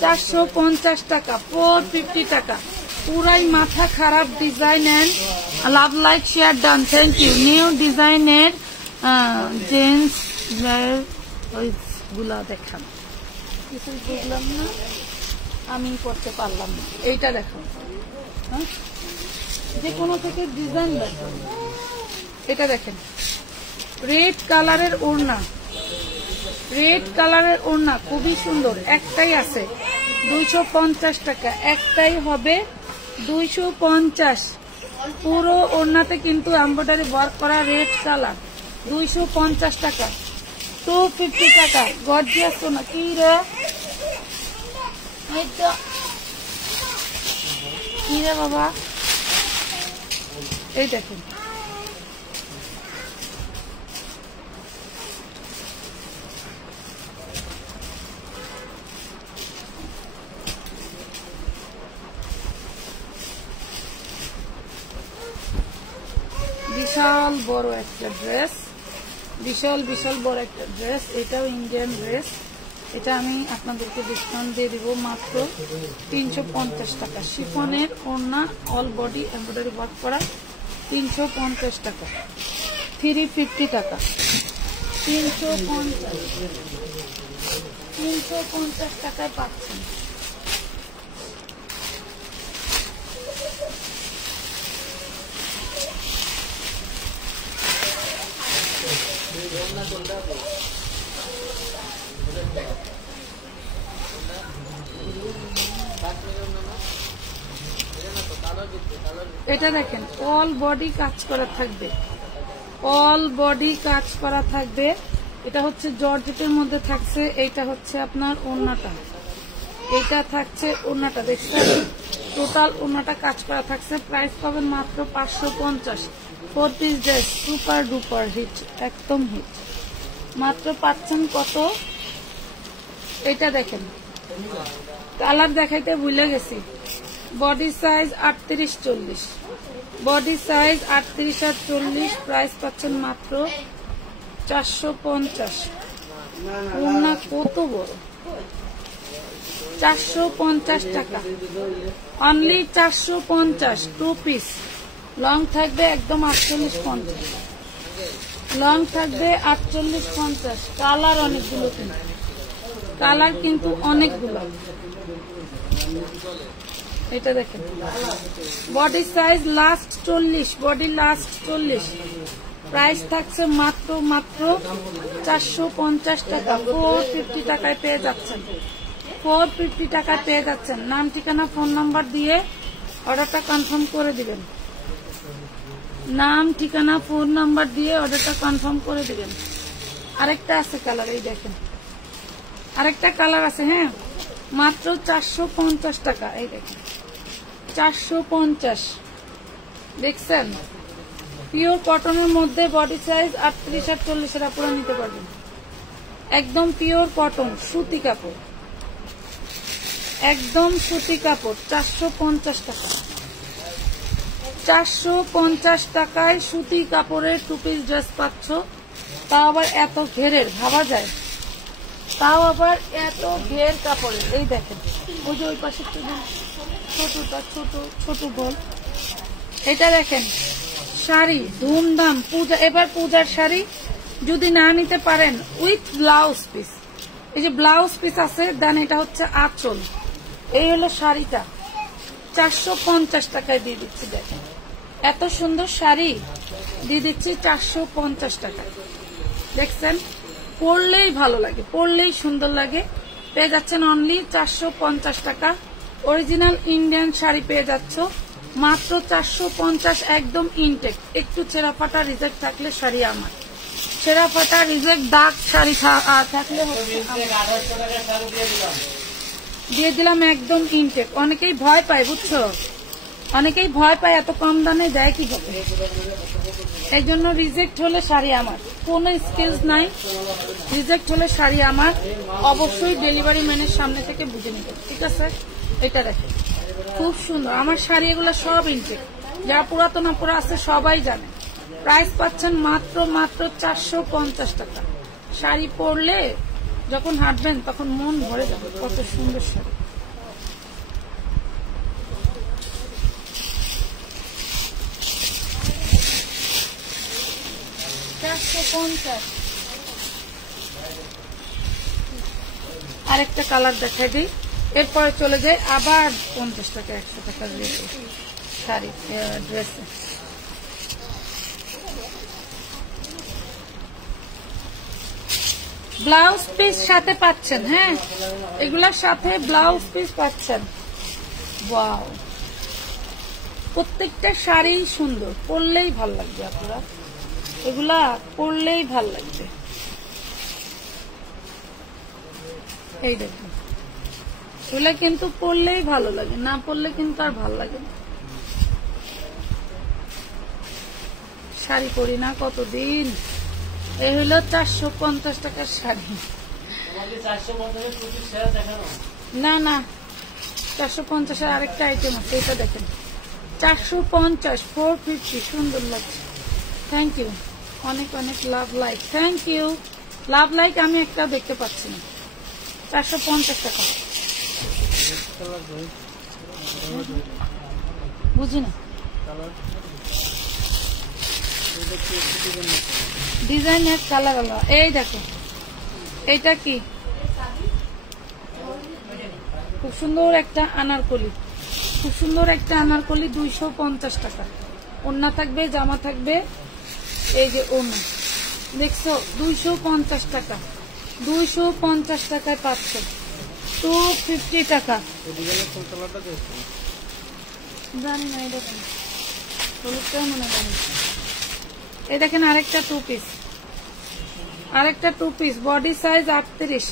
450 টাকা, 450 টাকা। পুরাই মাথা খারাপ design and love like share done, thank you. New ডিজাইনের জেন্টস গুলা দেখান, কিছু বুঝলাম না, আমি করতে পারলাম না। এইটা দেখান, হ্যাঁ যে কোনো থেকে ডিজাইন দেখান। এটা দেখেন রেড কালারের ওড়না, রেড কালারের ওড়না খুবই সুন্দর, একটাই আছে 250 টাকা, একটাই হবে 250। পুরো ওড়নাতে কিন্তু এমব্রয়ডারি ওয়ার্ক করা, রেড কালার, 250 টাকা, 250 টাকা। গর্জিয়াস ওড়না, কি রে কি রে বাবা, এই দেখেন বিশাল বড় একটা ড্রেস, বিশাল বিশাল বড় একটা ড্রেস। এটাও ইন্ডিয়ান ড্রেস, এটা আমি আপনাদেরকে ডিসকাউন্ট দিয়ে দিব মাত্র 350 টাকা। শিফনের ওড়না অল বডি এমব্রয়ডারি ওয়ার্ক করা 350 টাকা, 350 টাকা, 350 টাকায় পাচ্ছেন। এটা দেখেন অল বডি কাজ করা থাকবে, অল বডি কাজ করা থাকবে। এটা হচ্ছে জর্জেটের মধ্যে থাকছে। এইটা হচ্ছে আপনার ওড়নাটা, এইটা থাকছে ওড়নাটা, দেখছেন টোটাল ওড়নাটা কাজ করা থাকছে। প্রাইস পাবেন মাত্র 550। 4 piece dress, super duper hit, একদম হিট। মাত্র পাচ্ছেন কত? এটা দেখেন কালার দেখাইতে ভুলে গেছি। বডি সাইজ 38-40, বডি সাইজ 38 আর 40। প্রাইস পাচ্ছেন মাত্র 450। ওড়না কত বড়, 450 টাকা, অনলি 450। 2 পিস লং থাকবে একদম 48-50, লং থাকবে 48-50। কালার অনেকগুলো, কিন্তু কালার কিন্তু অনেকগুলো। এটা দেখেন body size last 40, body last 40। Price থাকছে মাত্র 450 টাকা। 450 টাকায় পেয়ে যাচ্ছেন, 450 টাকায় পেয়ে যাচ্ছেন। নাম ঠিকানা ফোন নাম্বার দিয়ে অর্ডারটা কনফার্ম করে দিবেন। নাম ঠিকানা ফোন নাম্বার দিয়ে অর্ডারটা কনফার্ম করে দিবেন। আরেকটা আছে কালার, এই দেখেন আরেকটা কালার আছে। হ্যাঁ, মাত্র 450 টাকা। এই দেখেন 450, দেখছেন পিওর কটনের মধ্যে বডি সাইজ 38 আর 40 এর আপুরা নিতে পারবেন। একদম পিওর কটন, সুতি কাপড়, একদম সুতি কাপড়। 450 টাকা, 450 টাকায় সুতি কাপড়ের 2 পিস ড্রেস পাচ্ছ। তাও আবার এত ঘেরের, ভাবা যায়, তাও আবার এত ঘের কাপড়ের। এই দেখেন ওই যে ওই পাশে ছোটটা, ছোট বল। এটা দেখেন শাড়ি ধুমধাম পূজা, এবার পূজার শাড়ি যদি না নিতে পারেন উইথ ব্লাউজ পিস, এই যে ব্লাউজ পিস আছে, দেন এটা হচ্ছে আঁচল। এই হলো শাড়িটা, 450 টাকায় দিয়ে দিচ্ছি। দেখেন এত সুন্দর শাড়ি দিয়ে দিচ্ছি 450 টাকায়। দেখছেন, পরলেই ভালো লাগে, পরলেই সুন্দর লাগে। পেয়ে যাচ্ছেন অনলি 450 টাকা। অরিজিনাল ইন্ডিয়ান শাড়ি পেয়ে যাচ্ছ মাত্র 450, একদম ইনটেক। একটু ছেঁড়া ফাটা রিজেক্ট থাকলে শাড়ি আমার, ছেঁড়া ফাটা রিজেক্ট দাগ শাড়ি থাকলে দিয়ে দিলাম একদম ইনটেক। অনেকেই ভয় পায়, বুঝছো, অনেকেই ভয় পায় এত কম দামে দেয় কি হবে। এই জন্য রিজেক্ট হলে শাড়ি আমার, কোনো স্কিলস নাই। রিজেক্ট হলে শাড়ি আমার, অবশ্যই ডেলিভারি ম্যানের সামনে থেকে বুঝে নেবেন, ঠিক আছে। এটা দেখেন খুব সুন্দর আমার শাড়ি, এগুলো সব ইনটেক। যারা পুরাতন আপুরা আছে সবাই জানে। প্রাইস পাচ্ছেন মাত্র 450 টাকা। শাড়ি পরলে যখন হাঁটবেন তখন মন ভরে যাবে, কত সুন্দর শাড়ি। আরেকটা কালার দেখাই দিই, এরপরে চলে যায় আবার 50 টাকা 100 টাকার রেটে শাড়ি ড্রেসে। ব্লাউজ পিস সাথে পাচ্ছেন, হ্যাঁ এগুলার সাথে ব্লাউজ পিস পাচ্ছেন। ওয়াও, প্রত্যেকটা শাড়ি সুন্দর, পরলেই ভাল লাগবে আপনারা, এগুলা পরলেই ভাল লাগবে। এই দেখুন এগুলা কিন্তু পরলেই ভালো লাগে, না পরলে কিন্তু আর ভাল লাগে না। শাড়ি পরি না কতদিন। এই হলো 450 টাকার শাড়ি। না না 450 এর আরেকটা আইটেম আছে, এটা দেখেন 450, 450, সুন্দর লাগছে। থ্যাংক ইউ, অনেক অনেক love like, thank you. Love like আমি একটা দেখতে পাচ্ছি না, 450 টাকা। বুঝি না ডিজাইনের কালার আলাদা। এই দেখো এইটা কি খুব সুন্দর একটা আনারকলি, খুব সুন্দর একটা আনারকলি 250 টাকা। ওড়না থাকবে, জামা থাকবে, এই যে ওড়না দেখছো 250 টাকা, 250 টাকায় পাচ্ছ। 250 টাকা। জানি না, এই দেখেন হলুদটাও মনে জানি। এই দেখেন আরেকটা 2 পিস, আরেকটা 2 piece body size 38,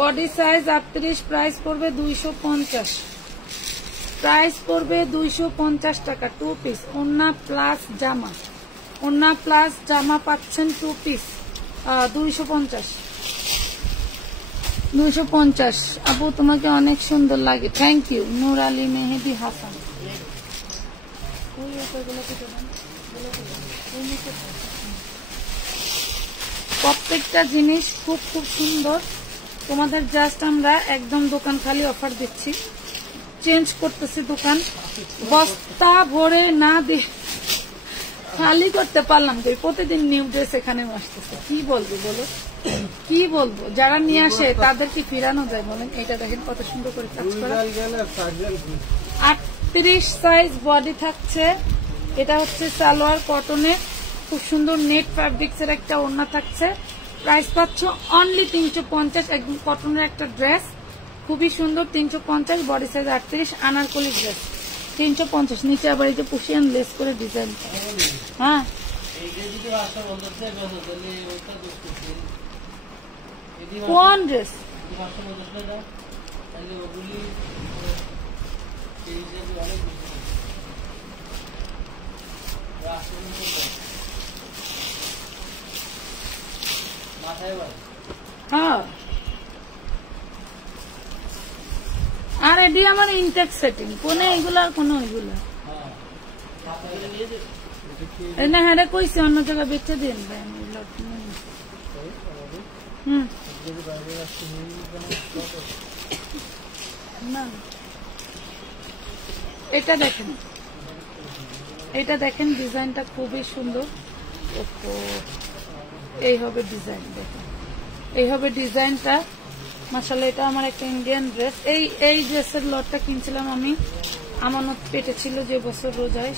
body size 38, price পড়বে 250, প্রাইস পড়বে 250 টাকা। 2 পিস ওড়না প্লাস জামা, ওড়না প্লাস জামা পাচ্ছেন 2 পিস 250, 250। আপু তোমাকে অনেক সুন্দর লাগে, থ্যাংক ইউ। নূর আলী মেহেদি হাসান। প্রত্যেকটা জিনিস খুব খুব সুন্দর। তোমাদের জাস্ট আমরা একদম দোকান খালি অফার দিচ্ছি, চেঞ্জ করতেছি দোকান, বস্তা ভরে না দিয়ে খালি করতে পারলাম তো। প্রতিদিন নিউ ড্রেস এখানে আসতেছে, কি বলবো বলো, কি বলবো। যারা নিয়ে আসে তাদেরকে ফিরানো যায় বলেন। এটা দেখেন কত সুন্দর করে কাজ করা, 38 সাইজ বডি থাকছে। এটা হচ্ছে সালোয়ার কটনের, খুব সুন্দর নেট ফ্যাব্রিক্স এর একটা ওড়না থাকছে। প্রাইস পাচ্ছ অনলি 350, একদম কটনের একটা ড্রেস, খুবই সুন্দর। 350, বডি সাইজ 38, আনারকলি ড্রেস 350। নিচে আবার এই যে পুশিয়ান লেস করে ডিজাইন। হ্যাঁ কোন ড্রেস? হ্যাঁ আর এটি আমার ইনটেক সেটিং, কোন এগুলা কোন এগুলা না। হ্যাঁ কইছি অন্য জায়গায় বেচে দিন ভাই। না এটা দেখেন, এটা দেখেন ডিজাইনটা খুবই সুন্দর। এই হবে ডিজাইন, দেখেন এই হবে ডিজাইনটা। মাশাআল্লাহ এটা আমার একটা ইন্ডিয়ান ড্রেস। এই ড্রেসের লটটা কিনছিলাম আমি, আমানত পেটে ছিল যে বছর রোজায়,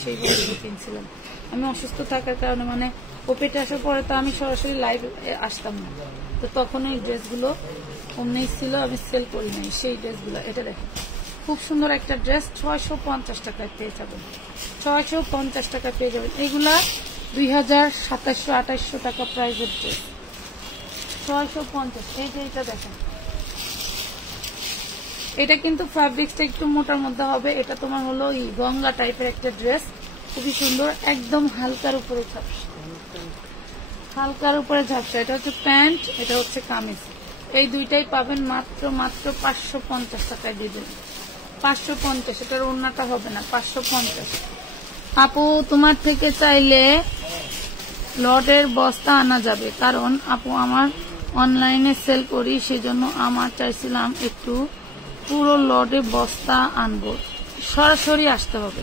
সেই বছর কিনছিলাম আমি। অসুস্থ থাকার কারণে মানে ও পেটে আসার পরে তো আমি সরাসরি লাইভ আসতাম না, তো তখন এই ড্রেসগুলো অমনি ছিল, আমি সেল করি নাই সেই ড্রেসগুলো। এটা দেখেন খুব সুন্দর একটা ড্রেস, 650 টাকায় পেয়ে যাবেন, 650 টাকা পেয়ে যাবেন। এইগুলা 2000, 2700, 2800 টাকা প্রাইসের ড্রেস, 650। এই যে এটা দেখেন, এটা কিন্তু ফ্যাব্রিক্সটা একটু মোটার মধ্যে হবে। এটা তোমার হলো গঙ্গা টাইপের একটা ড্রেস, খুবই সুন্দর, একদম হালকার উপরে ঝাপসা, হালকার উপরে ঝাপসা। এটা হচ্ছে প্যান্ট, এটা হচ্ছে কামিজ, এই দুইটাই পাবেন মাত্র 550 টাকায় দিবেন, 550। এটার ওড়নাটা হবে না, 550। আপু তোমার থেকে চাইলে লটের বস্তা আনা যাবে, কারণ আপু আমার অনলাইনে সেল করি, সেজন্য আমার চাইছিলাম একটু পুরো লটে বস্তা আনবো, সরাসরি আসতে হবে।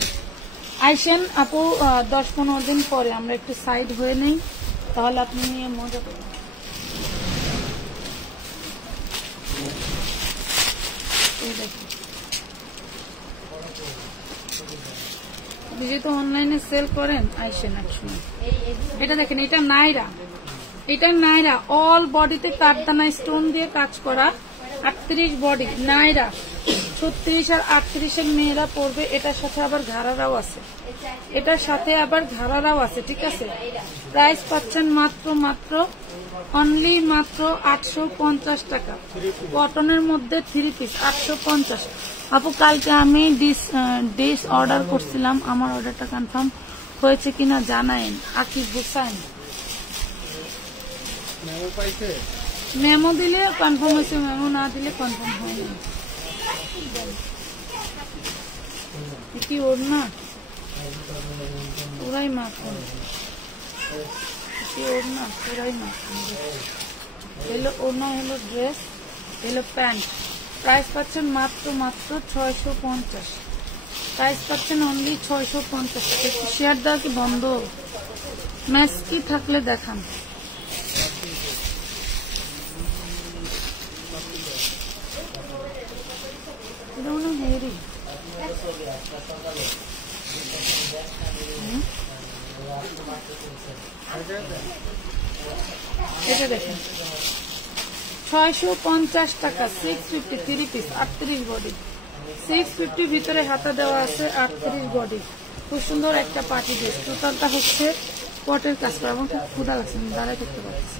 আইসেন আপু 10-15 দিন পরে, আমরা একটু সাইড হয়ে নেই, তাহলে আপনি নিয়ে মজা করবেন। যেহেতু অনলাইনে সেল করেন আইসেন একসময়। এটা দেখেন, এটা নাইরা, এটা নাইরা অল বডিতে কাঠদানা স্টোন দিয়ে কাজ করা, 38 বডি নাইরা, 36 আর 38 মেয়েরা পড়বে। এটার সাথে আবার ঘাড়ারাও আছে, এটার সাথে আবার ঘাড়ারাও আছে, ঠিক আছে। প্রাইস পাচ্ছেন মাত্র অনলি মাত্র 850 টাকা। কটনের মধ্যে 3 পিস 850। আপু কালকে আমি ডিশ অর্ডার করছিলাম, আমার অর্ডারটা কনফার্ম হয়েছে কিনা জানাইন। আকিব হুসাইন মেমো দিলে কনফার্ম হয়েছে, মেমো না দিলে কনফার্ম হয়নি। কি ওড়না পুরাই মাখন, কি ওড়না পুরাই মাখন। হলো ওড়না, হলো ড্রেস, এলো প্যান্ট, প্রাইস পাচ্ছেন মাত্র 650, প্রাইস পাচ্ছেন অনলি 650। একটু শেয়ার দেওয়া কি বন্ধ? ম্যাচ কি থাকলে দেখান। হেরি এটা দেখেন 650 টাকা, 650 3 পিস, 38 বডি, 650 ভিতরে হাতা দেওয়া আছে, 38 বডি। খুব সুন্দর একটা পার্টি ড্রেস। টোটালটা হচ্ছে কটের কাজ করা। আমার খুব ক্ষুধা লাগছে, আমি দাঁড়ায় করতে পারছি।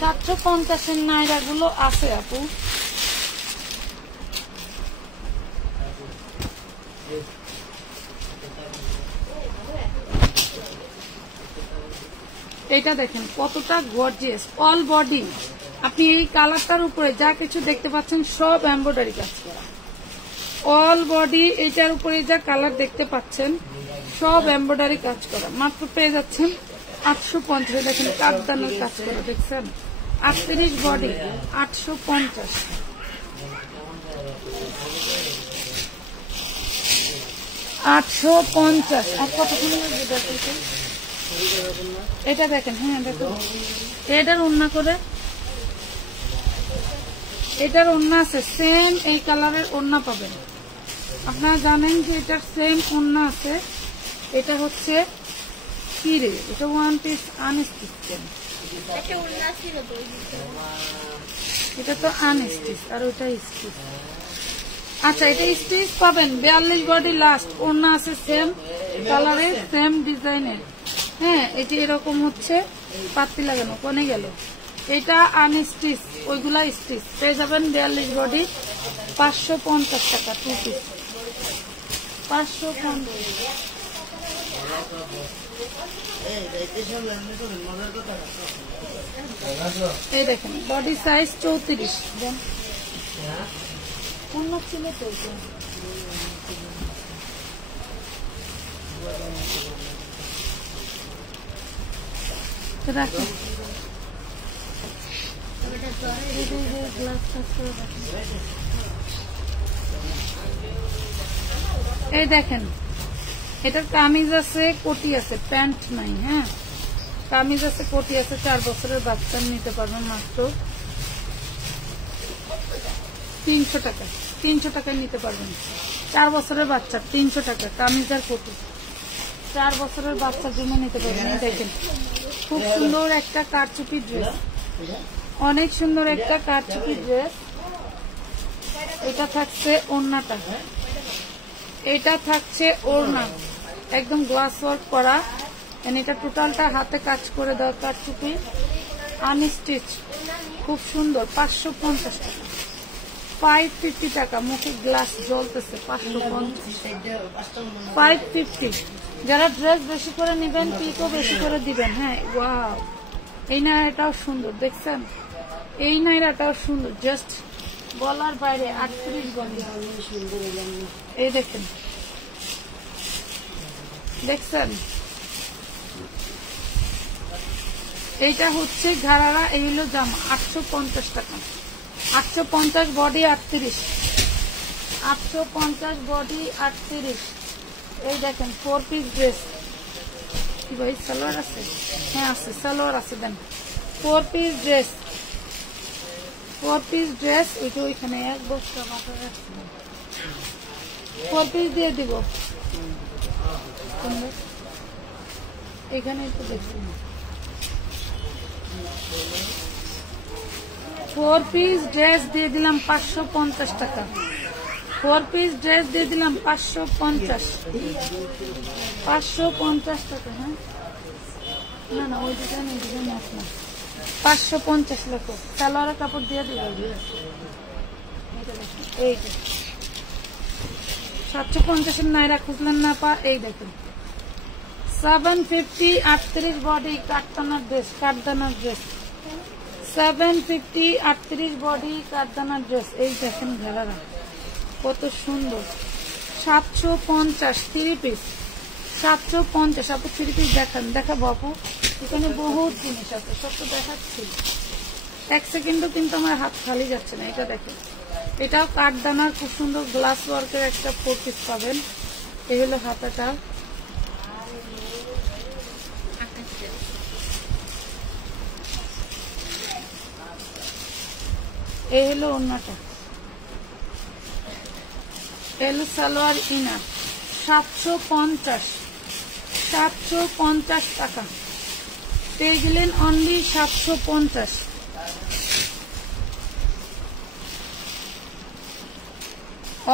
750 নাইরা গুলো আছে আপু। এটা দেখেন কতটা গর্জিয়াস, অল বডি। আপনি এই কালারটার উপরে যা কিছু দেখতে পাচ্ছেন সব এমব্রয়ডারি কাজ করা, অল বডি। এটার উপরে যা কালার দেখতে পাচ্ছেন সব এমব্রয়ডারি কাজ করা। মাত্র পেয়ে যাচ্ছেন 850। দেখেন কাঠদানের কাজ করা, দেখছেন 38 বডি, 850। আর কত এটা দেখেন। হ্যাঁ দেখো, এটার ওড়না করে, এটার ওড়না আছে সেম, এই কালারের ওড়না পাবেন। আপনারা জানেন যে এটার সেম ওড়না আছে। এটা হচ্ছে কি রে, এটা ওয়ান পিস আনস্টিচ, এটা তো আনস্টিচ আর ওটা স্টিচ। আচ্ছা, এটা স্টিচ পাবেন 42 বডি লাস্ট, ওড়না আছে সেম কালারের, সেম ডিজাইনের। হ্যাঁ, এটা এরকম হচ্ছে পাত্তি লাগানো। কোনে গেল? এটা আনস্টিচ, ওইগুলা স্টিচ। পেয়ে যাবেন 42 বডি, 550 টাকা 2 পিস, 550। এই দেখেন বডি সাইজ 34। অন্য ছিল তো রাখুন। এই দেখেন এটার কামিজ আছে, কোটি আছে, প্যান্ট নাই। হ্যাঁ, কামিজ আছে, কোটি আছে। 4 বছরের বাচ্চা নিতে পারবেন মাত্র 300 টাকা। 300 টাকায় নিতে পারবেন। 4 বছরের বাচ্চা 300 টাকা, কামিজ আর কোটি। 4 বছরের বাচ্চার জন্য নিতে পারবেন। এই দেখেন খুব সুন্দর একটা কারচুপি ড্রেস, অনেক সুন্দর একটা কারচুপি ড্রেস। এটা থাকছে ওড়নাটা, এটা থাকছে ওড়না, একদম গ্লাস ওয়ার্ক করা। এটা টোটালটা হাতে কাজ করে দেওয়া কারচুপি, আনস্টিচ, খুব সুন্দর। 550 টাকা, 550 টাকা। মুখে গ্লাস জ্বলতেছে, 550। যারা ড্রেস বেশি করে নিবেন পিকও বেশি করে দিবেন। হ্যাঁ, ওয়াও, এই নাইরাটাও সুন্দর, দেখছেন? এই নাইরাটাও সুন্দর, জাস্ট বলার বাইরে। 38 বডি, এই দেখেন, দেখছেন? এইটা হচ্ছে ঘাড়ারা, এই হলো জামা, 850 টাকা। 850 বডি 38, 850 বডি 38। এই দেখেন 4 পিস ড্রেস। কি ভাই সালোয়ার আছে? হ্যাঁ আছে, সালোয়ার আছে। দেন 4 পিস ড্রেস, 4 পিস ড্রেস। ওইটা ওইখানে এক বস্তা মাথা রাখছি, 4 পিস দিয়ে দিব। এখানে একটু দেখছি, 4 পিস ড্রেস দিয়ে দিলাম 550 টাকা। 4 পিস ড্রেস দিয়ে দিলাম 550, 550 টাকা। হ্যাঁ, না না, ওই ডিজাইন এই ডিজাইন আসলাম 550 লেখো। সালোয়ারের কাপড় দিয়ে দিব। এই 750 নাইরা খুঁজলেন না পা। এই দেখেন 750, 38 বডি, কাঠদানার ড্রেস, কাঠদানার ড্রেস। 750, 38 বডি, কাঠদানার ড্রেস। এই দেখেন ঘেরারা কত সুন্দর। 750 3 পিস, 750 আপু 3 পিস দেখাবো আপু, এখানে বহুত জিনিস আছে, সব তো দেখাচ্ছি। এক সেকেন্ডও কিন্তু আমার হাত খালি যাচ্ছে না। এটা দেখেন, এটাও কাঠদানার খুব সুন্দর গ্লাস ওয়ার্কের একটা 4 পিস পাবেন। এই হলো হাতাটা, এই হলো ওড়নাটা, এই হলো সালোয়ার ইনার। 750 টাকা পেয়ে গেলেন, অনলি 750।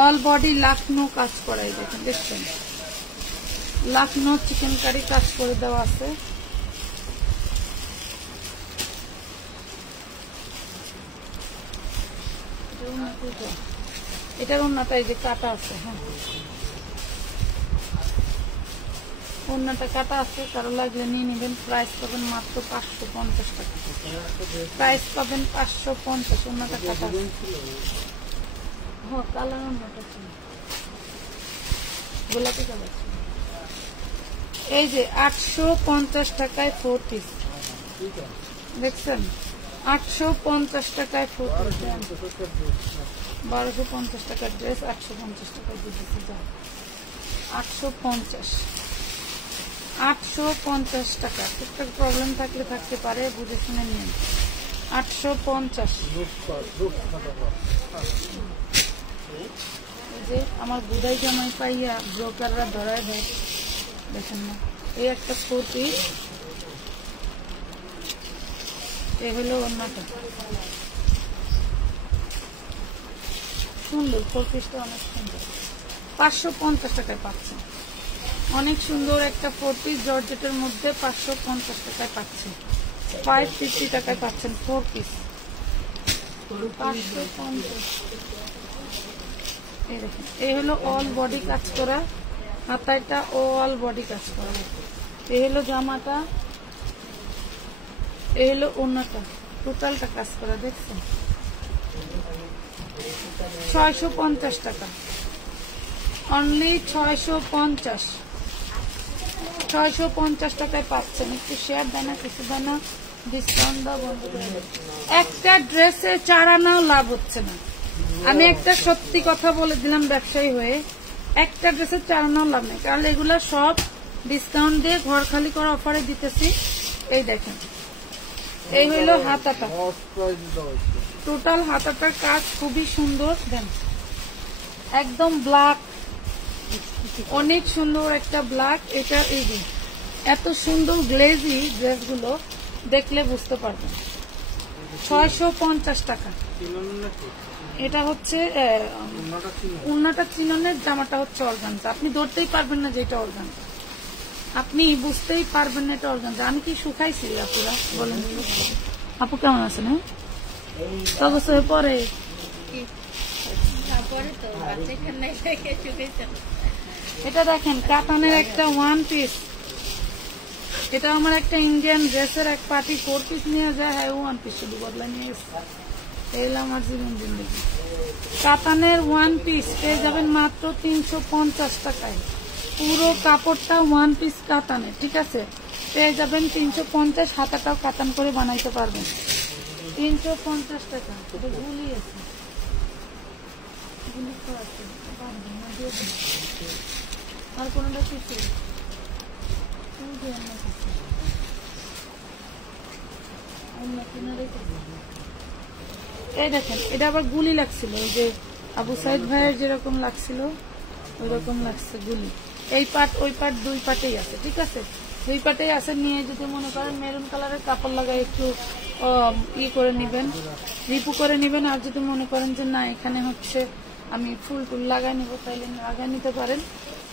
অল বডি লাখনো কাজ করাই, দেখেন দেখছেন, লাখনো চিকেন কারি কাজ করে দেওয়া আছে। এটার ওড়নাটা এই যে কাটা আছে, হ্যাঁ ওড়নাটা কাটা আছে, কারো লাগলে নিয়ে নেবেন। প্রাইস পাবেন মাত্র 550 টাকা, প্রাইস পাবেন 550। ওড়নাটা কাটা আছে, হ্যাঁ কালার ওড়নাটা ছিল, গোলাপি কালার ছিল। এই যে 850 টাকায় 4 পিস দেখছেন, 850 টাকায় 4 পিস, 1250 টাকার ড্রেস 850 টাকায় দিতেছি। যা 850 টাকা। টুকটাক প্রবলেম থাকলে থাকতে পারে, বুঝে শুনে নিন। 850। এই যে আমার বুধাই জামাই পাইয়া ব্রোকাররা ধরায় দেয়, দেখেন না, এই একটা 4 পিস। এই হলো ওড়নাটা, সুন্দর 4 পিসটা, অনেক সুন্দর। 550 টাকায় পাচ্ছেন, অনেক সুন্দর একটা 4 পিস জর্জেটের মধ্যে 550 টাকায় পাচ্ছেন। 550 টাকায় পাচ্ছেন 4 পিস, 550। এই দেখেন, এই হলো অল বডি কাজ করা, হাতাটা অল বডি কাজ করা। এই হলো জামাটা, এই হলো ওড়নাটা, টোটালটা কাজ করা, দেখছেন। 650 টাকা, অনলি 650 টাকায় পাচ্ছেন। একটু শেয়ার দেয় না, কিছু দেয় না, ডিসকাউন্ট দাও বন্ধ করে। একটা ড্রেসে 4 আনাও লাভ হচ্ছে না, আমি একটা সত্যি কথা বলে দিলাম ব্যবসায়ী হয়ে। একটা ড্রেসে 4 আনাও লাভ নেই, কারণ এগুলা সব ডিসকাউন্ট দিয়ে ঘর খালি করা অফারে দিতেছি। এই দেখেন, এই হলো হাতাটা, টোটাল হাতাটার কাজ খুবই সুন্দর, দেন একদম ব্ল্যাক, অনেক সুন্দর একটা ব্ল্যাক। এটা এই যে এত সুন্দর গ্লেজি ড্রেসগুলো দেখলে বুঝতে পারবেন। 650 টাকা। এটা হচ্ছে ওড়নাটা চিননের, জামাটা হচ্ছে অর্গানজা। আপনি ধরতেই পারবেন না যে এটা অর্গানজা, আপনি বুঝতেই পারবেন না এটা অর্গানজা। আমি কি শুকাইছি আপুরা বলেন? আপু কেমন আছেন? অবশ্যই পরে এটা দেখেন, কাতানের একটা 1 পিস। এটা আমার একটা ইন্ডিয়ান ড্রেসের এক পার্টি 4 পিস নিয়ে যায়, হ্যাঁ 1 পিস শুধু বদলা নিয়ে এলাম। আমার জীবন জিন্দগি কাতানের 1 পিস পেয়ে যাবেন মাত্র 350 টাকায়। পুরো কাপড়টা 1 পিস কাতানের, ঠিক আছে, পেয়ে যাবেন 350। হাতাটাও কাতান করে বানাইতে পারবেন, 350 টাকা। গুলি আছে, গুলি তো আছে, আর কোনটা কিছু এই দেখেন, এটা আবার গুলি লাগছিল, ওই যে আবু সাইদ ভাইয়ের যেরকম লাগছিল ওই রকম লাগছে গুলি। এই পার্ট ওই পার্ট 2 পার্টেই আছে, ঠিক আছে, 2 পার্টেই আছে। নিয়ে যদি মনে করেন মেরুন কালারের কাপড় লাগায় একটু করে নিবেন, রিপু করে নিবেন। আর যদি মনে করেন যে না এখানে হচ্ছে আমি ফুল টুল লাগাই নিব, তাইলে লাগাই নিতে পারেন।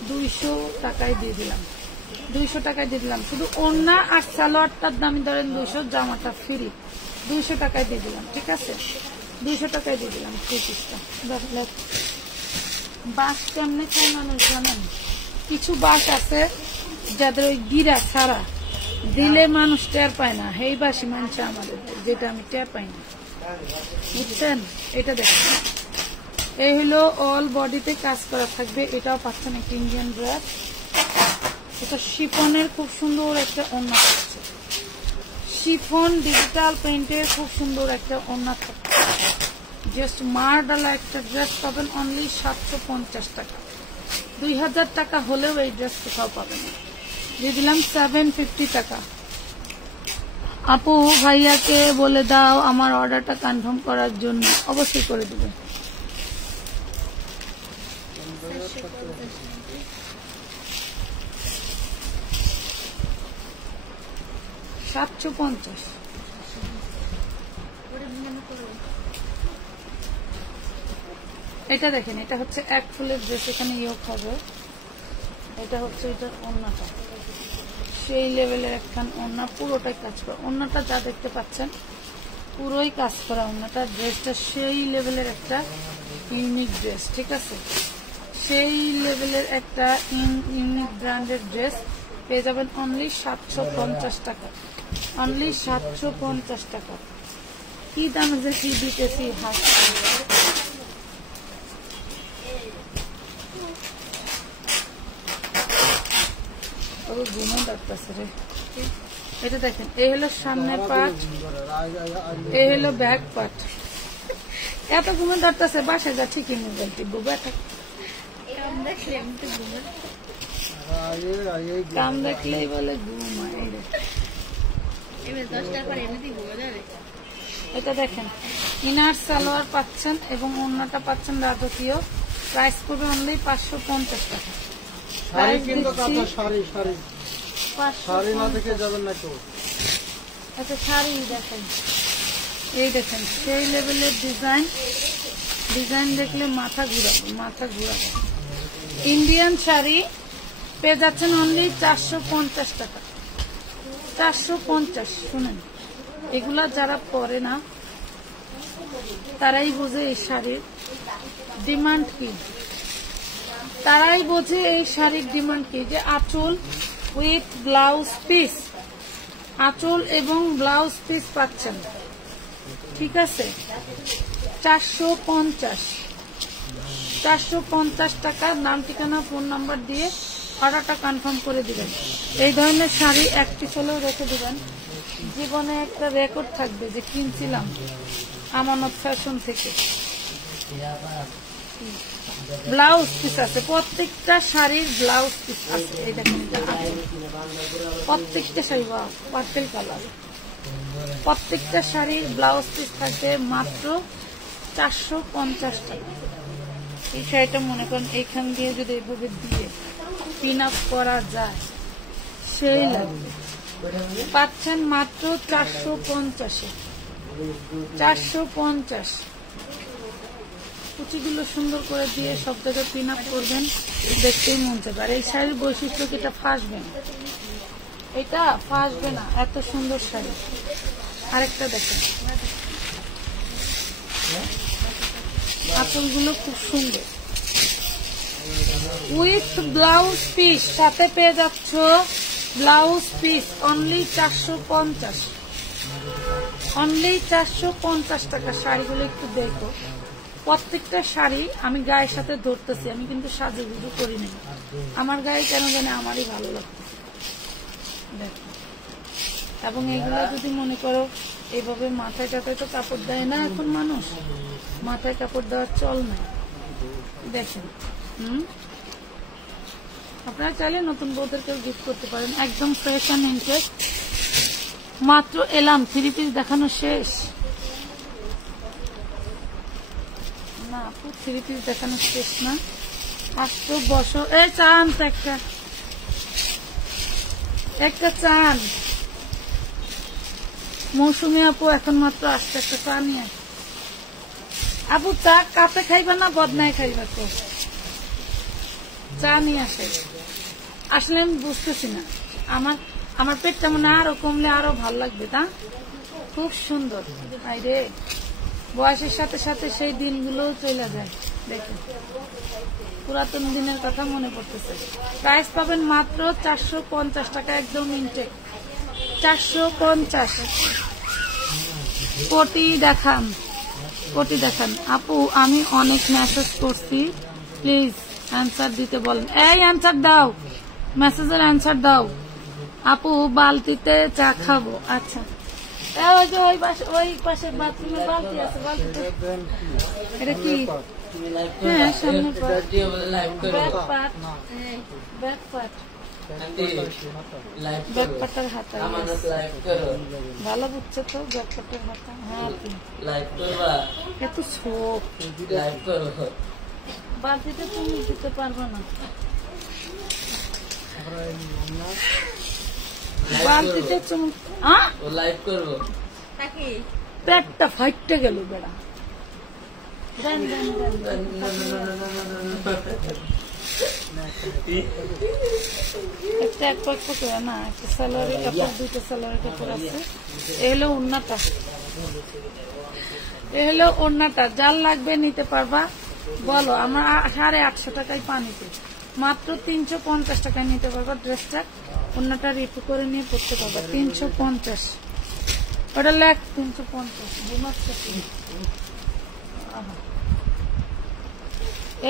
200 টাকায় দিয়ে দিলাম, 200 টাকায় দিয়ে দিলাম। শুধু ওড়না আর সালোয়ারটার দামি ধরেন 200, জামাটা ফ্রি, 200 টাকায় দিয়ে দিলাম, ঠিক আছে, 200 টাকায় দিয়ে দিলাম 3 পিসটা। বাঁশ কেমনে খায় মানুষ জানেন? কিছু বাঁশ আছে যাদের ওই গিরা ছাড়া দিলে মানুষ টের পায় না, এই বাসি মানছে আমাদের, যেটা আমি টের পাই না, বুঝছেন? এটা দেখেন, এই হলো অল বডিতে কাজ করা থাকবে। এটাও পাচ্ছেন একটা ইন্ডিয়ান ড্রেস, এটা শিফনের খুব সুন্দর একটা ওড়না থাকছে, শিফন ডিজিটাল প্রিন্টের খুব সুন্দর একটা ওড়না থাকছে। জাস্ট মার ডালা একটা ড্রেস পাবেন অনলি 750 টাকা। 2000 টাকা হলেও এই ড্রেস কোথাও পাবেন না। দিয়ে দিলাম 750 টাকা। আপু ভাইয়াকে বলে দাও আমার অর্ডারটা কনফার্ম করার জন্য। অবশ্যই করে দেবে। $750। এটা দেখেন, এটা হচ্ছে এক ফুলের ড্রেস, এখানে ইয়োক হবে। এটা হচ্ছে এটার ওড়নাটা, সেই লেভেলের একখান ওড়না, পুরোটাই কাজ করা। ওড়নাটা যা দেখতে পাচ্ছেন পুরোই কাজ করা ওড়নাটা। ড্রেসটা সেই লেভেলের একটা ইউনিক ড্রেস, ঠিক আছে? সেই লেভেলের একটা ইউনিক ব্র্যান্ডের ড্রেস পেয়ে যাবেন অনলি 750 টাকা। অনলি 750 টাকা। কি দামে যে কি দিতেছি হাত। ঘুমো ডাকতেছে রে। এটা দেখেন, এই হলো সামনের পার্ট, এই হলো ব্যাক পার্ট। এত ঘুমো ডাকতেছে, বাসায় যা ঠিকই মোবাইল টিপবো। ব্যাটা কাম দেখলেই বলে ঘুমায়। এটা দেখেন, ইনার সালোয়ার পাচ্ছেন এবং ওড়নাটা পাচ্ছেন রাজকীয়। প্রাইস করবে অনলি 550 টাকা। শাড়ি কিন্তু আপনার শাড়ি শাড়ি না দেখে যাবেন না কেউ। আচ্ছা শাড়ি দেখেন, এই দেখেন সেই লেভেলের ডিজাইন। ডিজাইন দেখলে মাথা ঘুরাবে। ইন্ডিয়ান শাড়ি পেয়ে যাচ্ছেন অনলি 450 টাকা। 450। শুনেন, এগুলা যারা পরে না তারাই বোঝে এই শাড়ির ডিমান্ড কি, তারাই বোঝে এই শাড়ির ডিমান্ড কি। যে আঁচল উইথ ব্লাউজ পিস, আঁচল এবং ব্লাউজ পিস পাচ্ছেন, ঠিক আছে? 450 টাকা। নাম ঠিকানা ফোন নাম্বার দিয়ে অর্ডারটা কনফার্ম করে দিবেন। এই ধরনের শাড়ি একটি হলেও রেখে দিবেন, জীবনে একটা রেকর্ড থাকবে যে কিনছিলাম আমানত ফ্যাশন থেকে। ব্লাউজ পিস আছে, প্রত্যেকটা শাড়ির ব্লাউজ পিস আছে। এই দেখেন, প্রত্যেকটা শাড়ি পার্পেল কালার, প্রত্যেকটা শাড়ির ব্লাউজ পিস থাকে মাত্র 450 টাকা। এই শাড়িটা মনে করেন এইখান দিয়ে যদি এইভাবে দিয়ে পিন আপ করা যায় সেই লাগবে। পাচ্ছেন মাত্র 450-এ। 450। কুচিগুলো সুন্দর করে দিয়ে সব জায়গায় পিন আপ করবেন, দেখতেই মন চাইবে। আর এই শাড়ির বৈশিষ্ট্য কি এটা ফাঁসবে না, এটা ফাঁসবে না, এত সুন্দর শাড়ি। আরেকটা দেখেন, আঁচলগুলো খুব সুন্দর উইথ ব্লাউজ পিস, সাথে পেয়ে যাচ্ছ ব্লাউজ পিস অনলি 450। অনলি 450 টাকা। শাড়িগুলো একটু দেখো, প্রত্যেকটা শাড়ি আমি গায়ের সাথে ধরতেছি, আমি কিন্তু সাজুগুজু করি নাই। আমার গায়ে কেন জানে আমারই ভালো লাগতেছে, দেখো। এবং এগুলো যদি মনে করো এইভাবে মাথায় টাথায় তো কাপড় দেয় না এখন মানুষ, মাথায় কাপড় দেওয়ার চল নাই, দেখেন। আপনারা চাইলে নতুন বউদেরকেও গিফট করতে পারেন। একদম ফ্রেশ অ্যান্ড ইন্টারেস্ট। মাত্র এলাম, 3 পিস দেখানো শেষ না আপু, 3 পিস দেখানো শেষ না। 8 বছর এই চান তো একটা চান। মৌসুমী আপু এখন মাত্র আসছে, একটা চা নিয়ে। আপু চা কাপে খাইবা না বদনায় খাইবা? তো চা নিয়ে আসে। আসলে আমি বুঝতেছি না, আমার পেটটা মনে আরো কমলে আরো ভালো লাগবে। তা খুব সুন্দর। রে বয়সের সাথে সাথে সেই দিনগুলো চলে যায়, দেখুন পুরাতন দিনের কথা মনে পড়তেছে। প্রাইস পাবেন মাত্র 450 টাকা, একদম ইনটেক। 450। কোটি দেখান আপু, আমি অনেক মেসেজ করছি, প্লিজ অ্যান্সার দিতে বলেন। এই অ্যান্সার দাও, মেসেজের অ্যান্সার দাও। আপু বালতিতে চা খাবো। আচ্ছা ওই যে ওই পাশে বাথরুমের বালতি আছে, বালতিতে এটা কি? হ্যাঁ সামনে ব্যাকপাটার হাতা ভালো বুঝছো তো, ব্যাকপাটার হাতা। হ্যাঁ এত ছোট বালতিতে তুমি দিতে পারবে না, বালতিতে লাইভ করবো। পেটটা ফাইটটা গেল বেড়া। একটা এক না একটা স্যালারি কাপড়, দুইটা স্যালারি কাপড় আছে। এ হলো ওড়নাটা, এ হলো ওড়নাটা। যার লাগবে নিতে পারবা বলো। আমার 850 টাকায় পানিতে মাত্র 350 টাকায় নিতে পারবা ড্রেসটা। ওড়নাটা রিপু করে নিয়ে পড়তে পারবা 350। ওটা লেখ 350।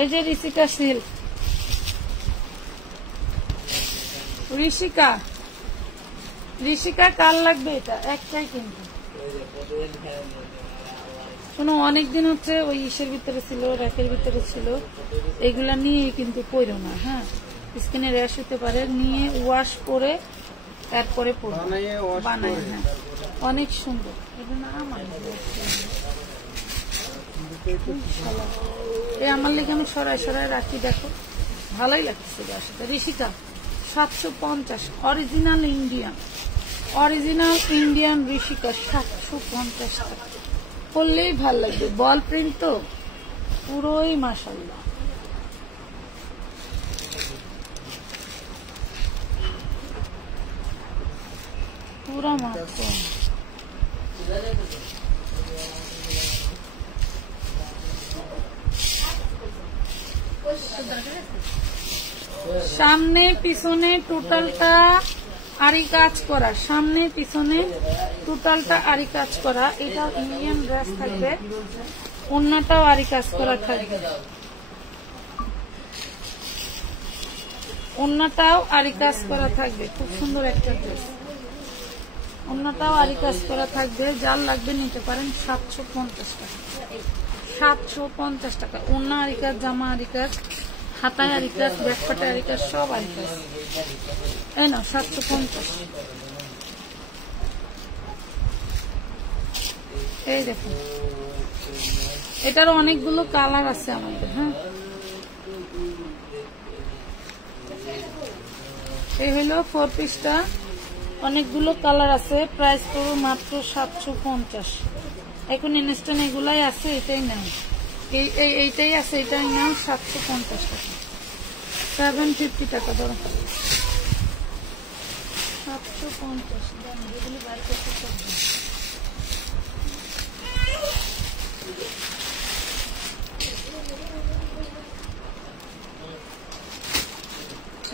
এই যে ঋষিকা সিল্ক, ঋষিকা কাল লাগবে এটা একটাই কিন্তু। শোনো অনেকদিন হচ্ছে ওই ইসের ভিতরে ছিল, র্যাকের ভিতরে ছিল, এগুলা নিয়ে কিন্তু পরো না। হ্যাঁ স্কিনে র্যাশ হতে পারে, নিয়ে ওয়াশ করে তারপরে পরো, বানাই। হ্যাঁ অনেক সুন্দর। এটা না আমার আমার লেগে আমি সরাই সরাই রাখি, দেখো ভালোই লাগছে। ঋষিকা 750 অরিজিনাল ইন্ডিয়ান ঋষিকা 750 টাকা করলেই ভাল লাগবে। বল প্রিন্ট তো পুরোই মাশাআল্লাহ। পুরো মাত্র সামনে পিছনে টোটালটা আরি কাজ করা, সামনে পিছনে টোটালটা আরি কাজ করা। এটা ইন্ডিয়ান ড্রেস থাকবে, ওড়নাটাও আরি কাজ করা থাকবে, ওড়নাটাও আরি কাজ করা থাকবে। খুব সুন্দর একটা ড্রেস, ওড়নাটাও আরি কাজ করা থাকবে। যার লাগবে নিতে পারেন 750 টাকা, 750 টাকা। ওড়না আরি কাজ, জামা আরি কাজ, হাতায় আরি কাজ, ব্যাকপাটে আরি কাজ, সব আরি কাজ। এই না 750। এই দেখুন এটারও অনেকগুলো কালার আছে আমাদের। হ্যাঁ এই হলো 4 পিসটা, অনেকগুলো কালার আছে। প্রাইস করবো মাত্র 750। এখন ইনস্ট্যান্ট এগুলাই আছে, এটাই নাও, এইটাই আছে, এটাই নাও 750 টাকা, 750 টাকা ধরো 750। যেগুলি বার করতে পারবে।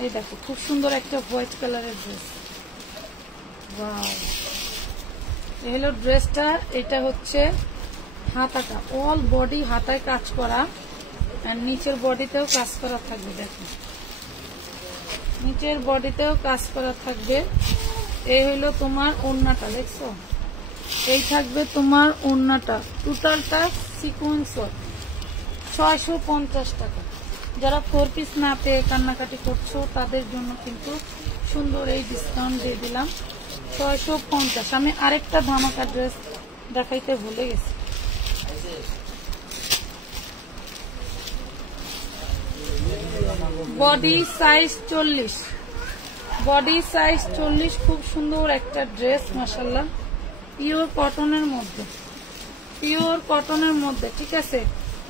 এই দেখো খুব সুন্দর একটা হোয়াইট কালারের ড্রেস। ওয়াও, এই হলো ড্রেসটা। এটা হচ্ছে হাতাটা, অল বডি হাতায় কাজ করা, আর নিচের বডিতেও কাজ করা থাকবে। দেখো নিচের বডিতেও কাজ করা থাকবে। এই হলো তোমার ওড়নাটা, দেখছো? এই থাকবে তোমার ওড়নাটা, টোটালটা সিকোয়েন্স 650 টাকা। যারা 4 পিস না পেয়ে কান্নাকাটি করছো তাদের জন্য কিন্তু সুন্দর এই ডিসকাউন্ট দিয়ে দিলাম 650। আমি আরেকটা ধামাকা ড্রেস দেখাইতে ভুলে গেছি। Body size 40, body size 40। খুব সুন্দর একটা ড্রেস মাশাআল্লাহ, পিওর কটনের মধ্যে, পিওর কটনের মধ্যে। ঠিক আছে,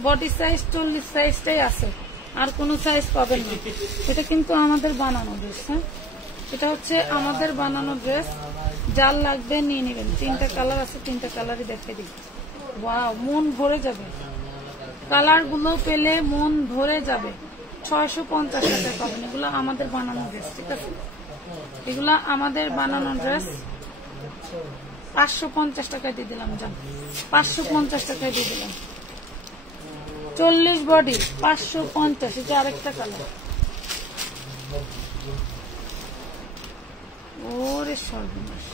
বডি সাইজ 40 সাইজটাই আছে, আর কোনো সাইজ পাবেন না। এটা কিন্তু আমাদের বানানো ড্রেস। হ্যাঁ এটা হচ্ছে আমাদের বানানো ড্রেস। যার লাগবে নিয়ে নেবেন। 3টা কালার আছে, 3টা কালারই দেখে দিই। ওয়াও, মন ভরে যাবে, কালার গুলো পেলে মন ভরে যাবে। 650 টাকায় পাবেন। এগুলো আমাদের বানানো ড্রেস। ঠিক আছে, এগুলা আমাদের বানানো ড্রেস। 550 টাকায় দিয়ে দিলাম, জান 550 টাকায় দিয়ে দিলাম। 40 বডি 550। এটা আরেকটা কালার, ওরে সর্বনাশ,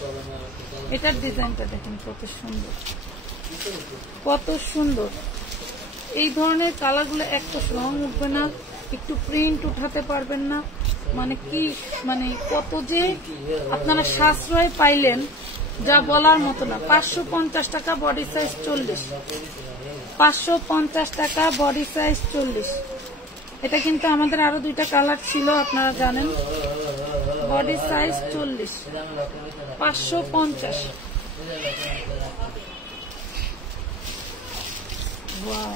এটার ডিজাইনটা দেখেন কত সুন্দর, কত সুন্দর। এই ধরনের কালারগুলো একটা রং উঠবে না, একটু প্রিন্ট উঠাতে পারবেন না, মানে কি মানে কত যে আপনারা সাশ্রয় পাইলেন যা বলার মতো না। 550 টাকা বডি সাইজ 40, 550 টাকা বডি সাইজ 40। এটা কিন্তু আমাদের আরো 2টা কালার ছিল আপনারা জানেন। Body size 40, 550। ওয়াও,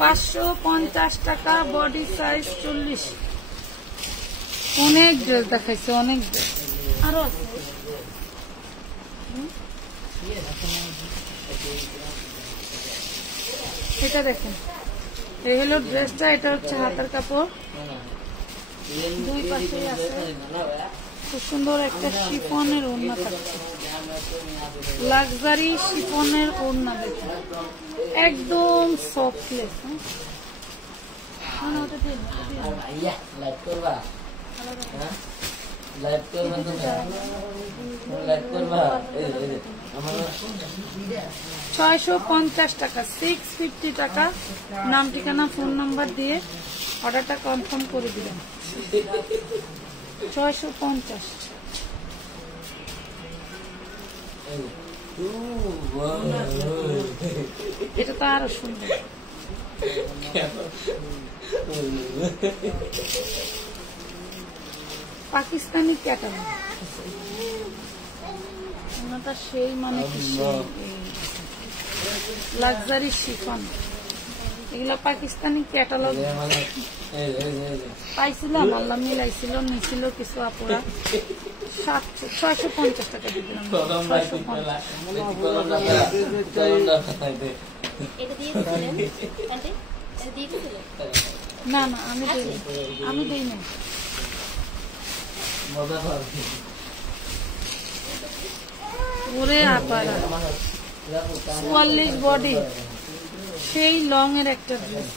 550 টাকা বডি সাইজ 40। অনেক ড্রেস দেখাইছে, অনেক ড্রেস আরো আছে। এটা দেখেন, এই হলো ড্রেসটা, এটা হচ্ছে হাতের কাপড়, দুই পাশেই আছে। খুব সুন্দর একটা শিফনের ওড়না থাকছে, লাক্সারি শিফনের ওড়না দেখেন, একদম সফটলেস। $650 টাকা, 650 টাকা। নাম ঠিকানা ফোন নাম্বার দিয়ে অর্ডারটা কনফার্ম করে দিবেন। 650। এটা তো আরো সুন্দর। পাকিস্তানি ক্যাটালগ, ওনাটা সেই মানে লাক্সারি শিফন, এগুলা পাকিস্তানি ক্যাটালগ পাইছিলাম, আল্লাহ মিলাইছিল, নিছিল কিছু আপুরা। 650 টাকা দিলাম। না না, আমি দিই না। ওরে আপারা, 44 বডি, সেই লং এর একটা ড্রেস।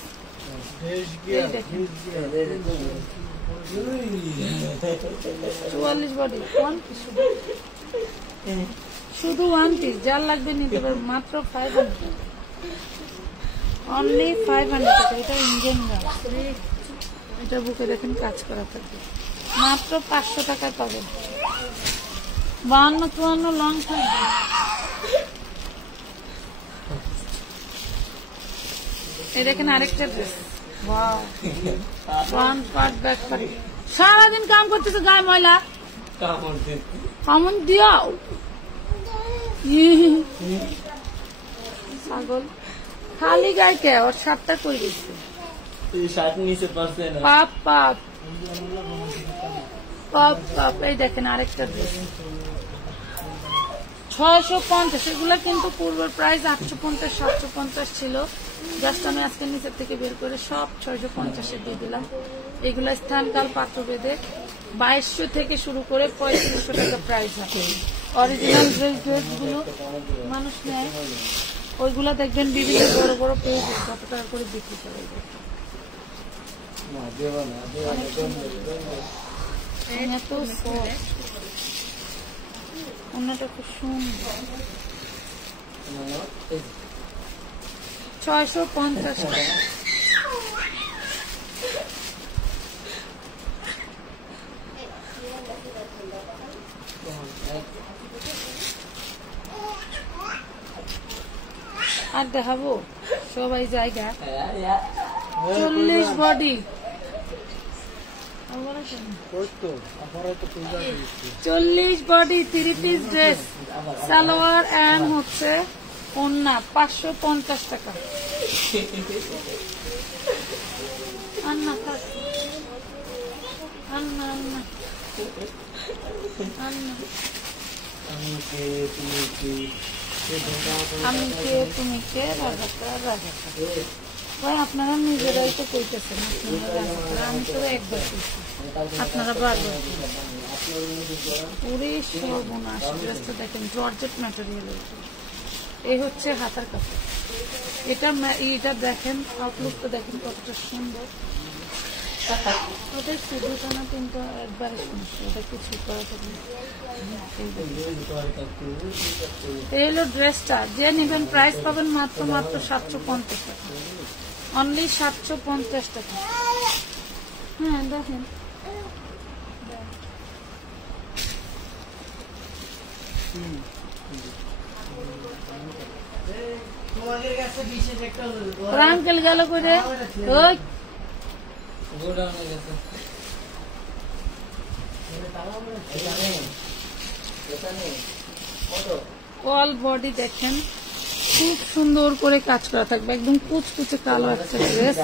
44 বডি, শুধু 1 পিস, যার লাগবে নিতে পারবে। মাত্র 500, অনলি 500 টাকা। এটা ইন্ডিয়ান গান, এটা বুকে দেখেন কাজ করা থাকবে। মাত্র 500 টাকায় পাবেন। 52-54 লং থাকবে। এই দেখেন আরেকটা dress, wow, one part back part. সারাদিন কাম করতেছে, গায়ে ময়লা, কামন দিও ছাগল। খালি গায়ে কে, ওর শার্টটা করে দিচ্ছে, পাপ পাপ পাপ পাপ। এই দেখেন আরেকটা ড্রেস, 650। এগুলা কিন্তু পূর্বের প্রাইস 850-750 ছিল। জাস্ট আমি আজকে নিচের থেকে বের করে সব 650-এ দিয়ে দিলাম। এগুলা স্থানকাল পাত্র বেঁধে 2200 থেকে শুরু করে 3500 টাকা প্রাইস আছে। অরিজিনাল ড্রেস গুলো মানুষ নেয়, ওইগুলা দেখবেন বিভিন্ন বড় বড় পেজ কত টাকা করে বিক্রি করে। এত অন্যটা খুব সুন্দর। 650 টাকা। আর দেখাবো সবাই জায়গা। 40 body, 40 body 3 piece dress, salwar and হচ্ছে ওন্না। 550 টাকা। আন্না থাক, আন্না আন্না আন্না। আমি কে তুমি কে, রাজাকার রাজাকার। ভাই আপনারা নিজেরাই তো কইতেছেন আমি তো একবার কইছি, আপনারা বারবার। পুরে সর্বনাশ। ড্রেসটা দেখেন, জর্জেট ম্যাটেরিয়াল। এই হচ্ছে হাতার কাপড়। এটা দেখেন, আউটলুকটা দেখেন কতটা সুন্দর। ওটা দুটো না তিনটা একবারে শুনছি, ওটা কিছু করা থাকবে। এই হলো ড্রেসটা, যে নেবেন প্রাইস পাবেন মাত্র 750 টাকা, অনলি 750 টাকা। হ্যাঁ দেখেন, আঙ্কেল গেল করে ওই অল বডি দেখেন, খুব সুন্দর করে কাজ করা থাকবে, একদম কুচকুচে কালো একটা ড্রেস।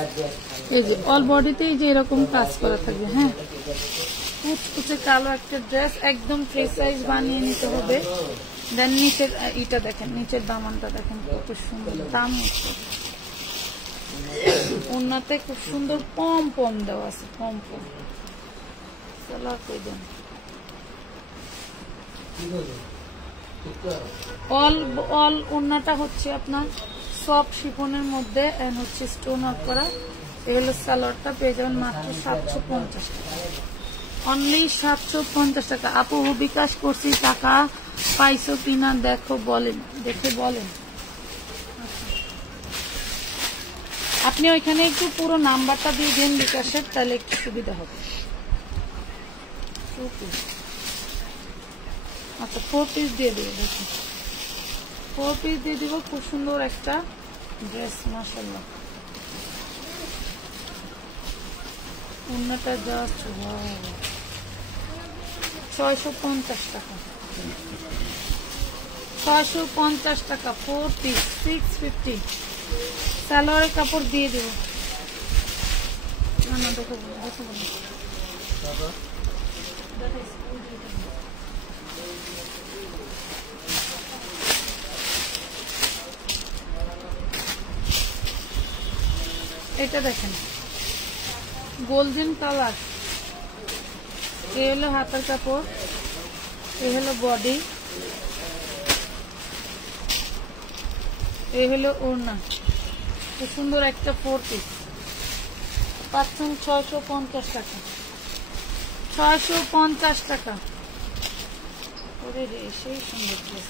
এই যে অল বডিতে এই যে এরকম কাজ করা থাকবে। হ্যাঁ, কুচকুচে কালো একটা ড্রেস, একদম ফ্রি সাইজ বানিয়ে নিতে হবে। দেন নিচের ইটা দেখেন, নিচের দামানটা দেখেন কত সুন্দর, দাম ওনাতে খুব সুন্দর পম পম দেওয়া আছে, পম পম। সালোয়ার কই দেন, অল ওনাটা হচ্ছে আপনার সফট শিফনের মধ্যে হচ্ছে স্টোন ওয়ার্ক করা। এগুলো সালোয়ারটা পেয়ে যাবেন মাত্র 750 টাকা, অনলি 750 টাকা। আপু বিকাশ করছি, টাকা পাইছো কিনা দেখো, বলেন, দেখে বলেন। আপনি ওইখানে একটু পুরো নাম্বারটা দিয়ে দিন বিকাশের, তাহলে একটু সুবিধা হবে। আচ্ছা 4 পিস দিয়ে দিব, দেখুন 4 পিস দিয়ে দিব, খুব সুন্দর একটা ড্রেস, মাশাআল্লাহ। ওন্নাটা জাস্ট ওয়াও, 650 টাকা, 650 টাকা 4 পিস, 650। সালোয়ারের কাপড় দিয়ে দেব। না না দেখো, এটা দেখেন গোল্ডেন কালার। এই হলো হাতের কাপড়, এই হলো বডি, এই হলো ওড়না। খুব সুন্দর একটা 4 পিস পাচ্ছেন 650 টাকা, 650 টাকা। ওরে রে, সেই সুন্দর ড্রেস,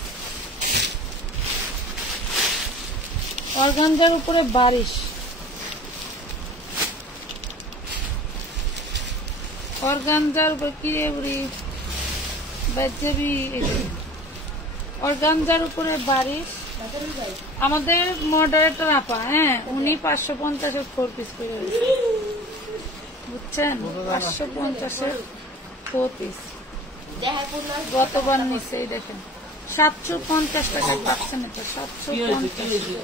অর্গানজার উপরে বারিশ, অর্গানজার উপরে কি রে বুড়ি বাজেবি, অর্গানজার উপরে বারিশ। আমাদের মডারেটর আপা, হ্যাঁ, উনি 550-এর 4 পিস করে বুঝছেন, 550-এর 4 পিস গতবার নিচ্ছে। এই দেখেন 750 টাকা পাচ্ছেন, এটা 750।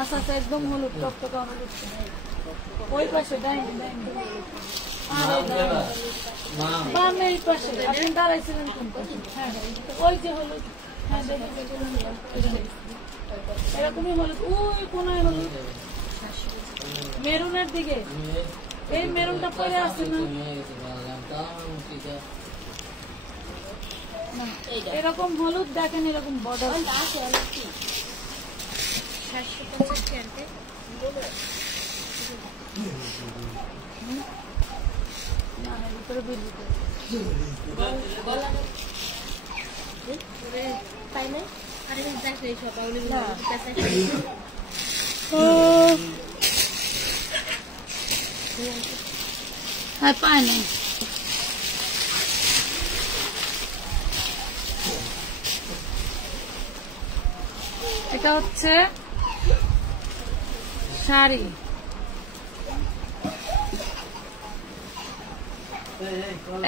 আচ্ছা আচ্ছা, একদম হলুদ, টকটকা হলুদ। ওই পাশে ডাইনি ডাইনি, আর এই পাশে আপনি দাঁড়াইছিলেন কোন পাশে? হ্যাঁ ওই যে হলুদ, হ্যাঁ এরকমই হলুদ, ওই কোনায় হলুদ, মেরুনের দিকে। এই মেরুনটা পরে আছে না, এরকম হলুদ দেখেন, এরকম বর্ডার। ভিতরে বিলি হ্যাঁ পায় না। এটা হচ্ছে শাড়ি,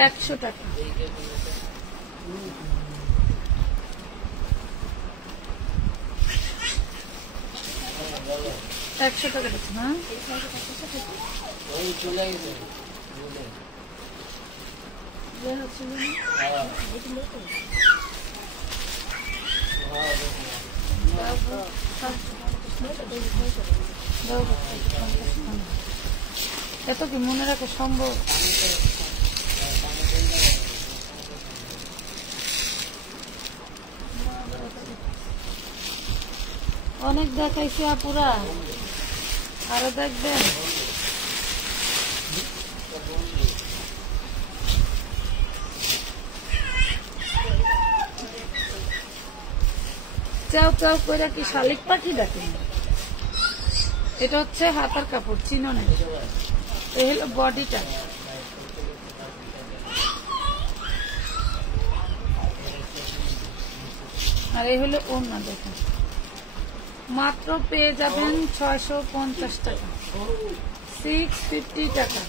100 টাকা। একশো টাকা দিচ্ছি না, এত কি মনে রাখা সম্ভব? অনেক দেখাইছে আপুরা, আরো দেখবেন। চাও চাও করে কি শালিক পাখি ডাকে। এটা হচ্ছে হাতার কাপড় চিননের। এই হলো বডিটা। আর এই হলো ওড়না। দেখেন মাত্র পেয়ে যাবেন 650 টাকা, 650 টাকা,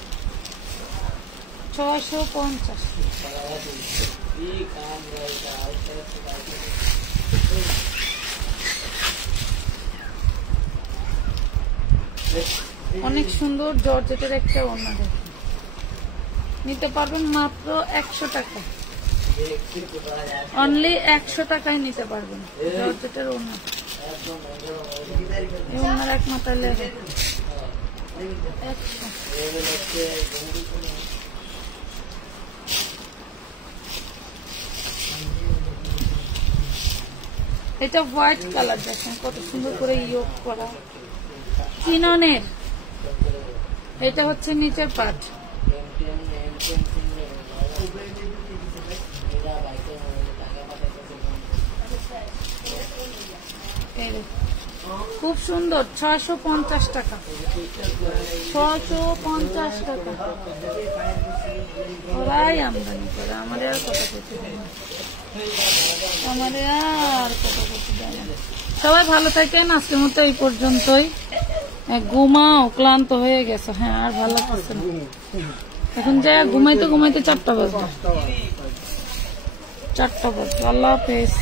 650। অনেক সুন্দর জর্জেটের একটা ওড়না। দেখেন নিতে পারবেন মাত্র 100 টাকা, অনলি 100 টাকায় নিতে পারবেন জর্জেটের ওড়না। এই ওড়নার এক মাথা লেগে 100। এটা হোয়াইট কালার। দেখেন কত সুন্দর করে ইয়োগ করা চিননের। এটা হচ্ছে নিচের পাট। খুব সুন্দর 650 টাকা, 650 টাকা। ওরাই আমদানি করে, আমাদের আর কত করতে দেয় না, আমাদের আর কত করতে দেয় না। সবাই ভালো থাকেন, আজকের মতো এই পর্যন্তই। ঘুমাও, ক্লান্ত হয়ে গেছে। হ্যাঁ আর ভালো লাগছে না, এখন যা ঘুমাইতে ঘুমাইতে 4টা বাজবে। আল্লাহ হাফেজ।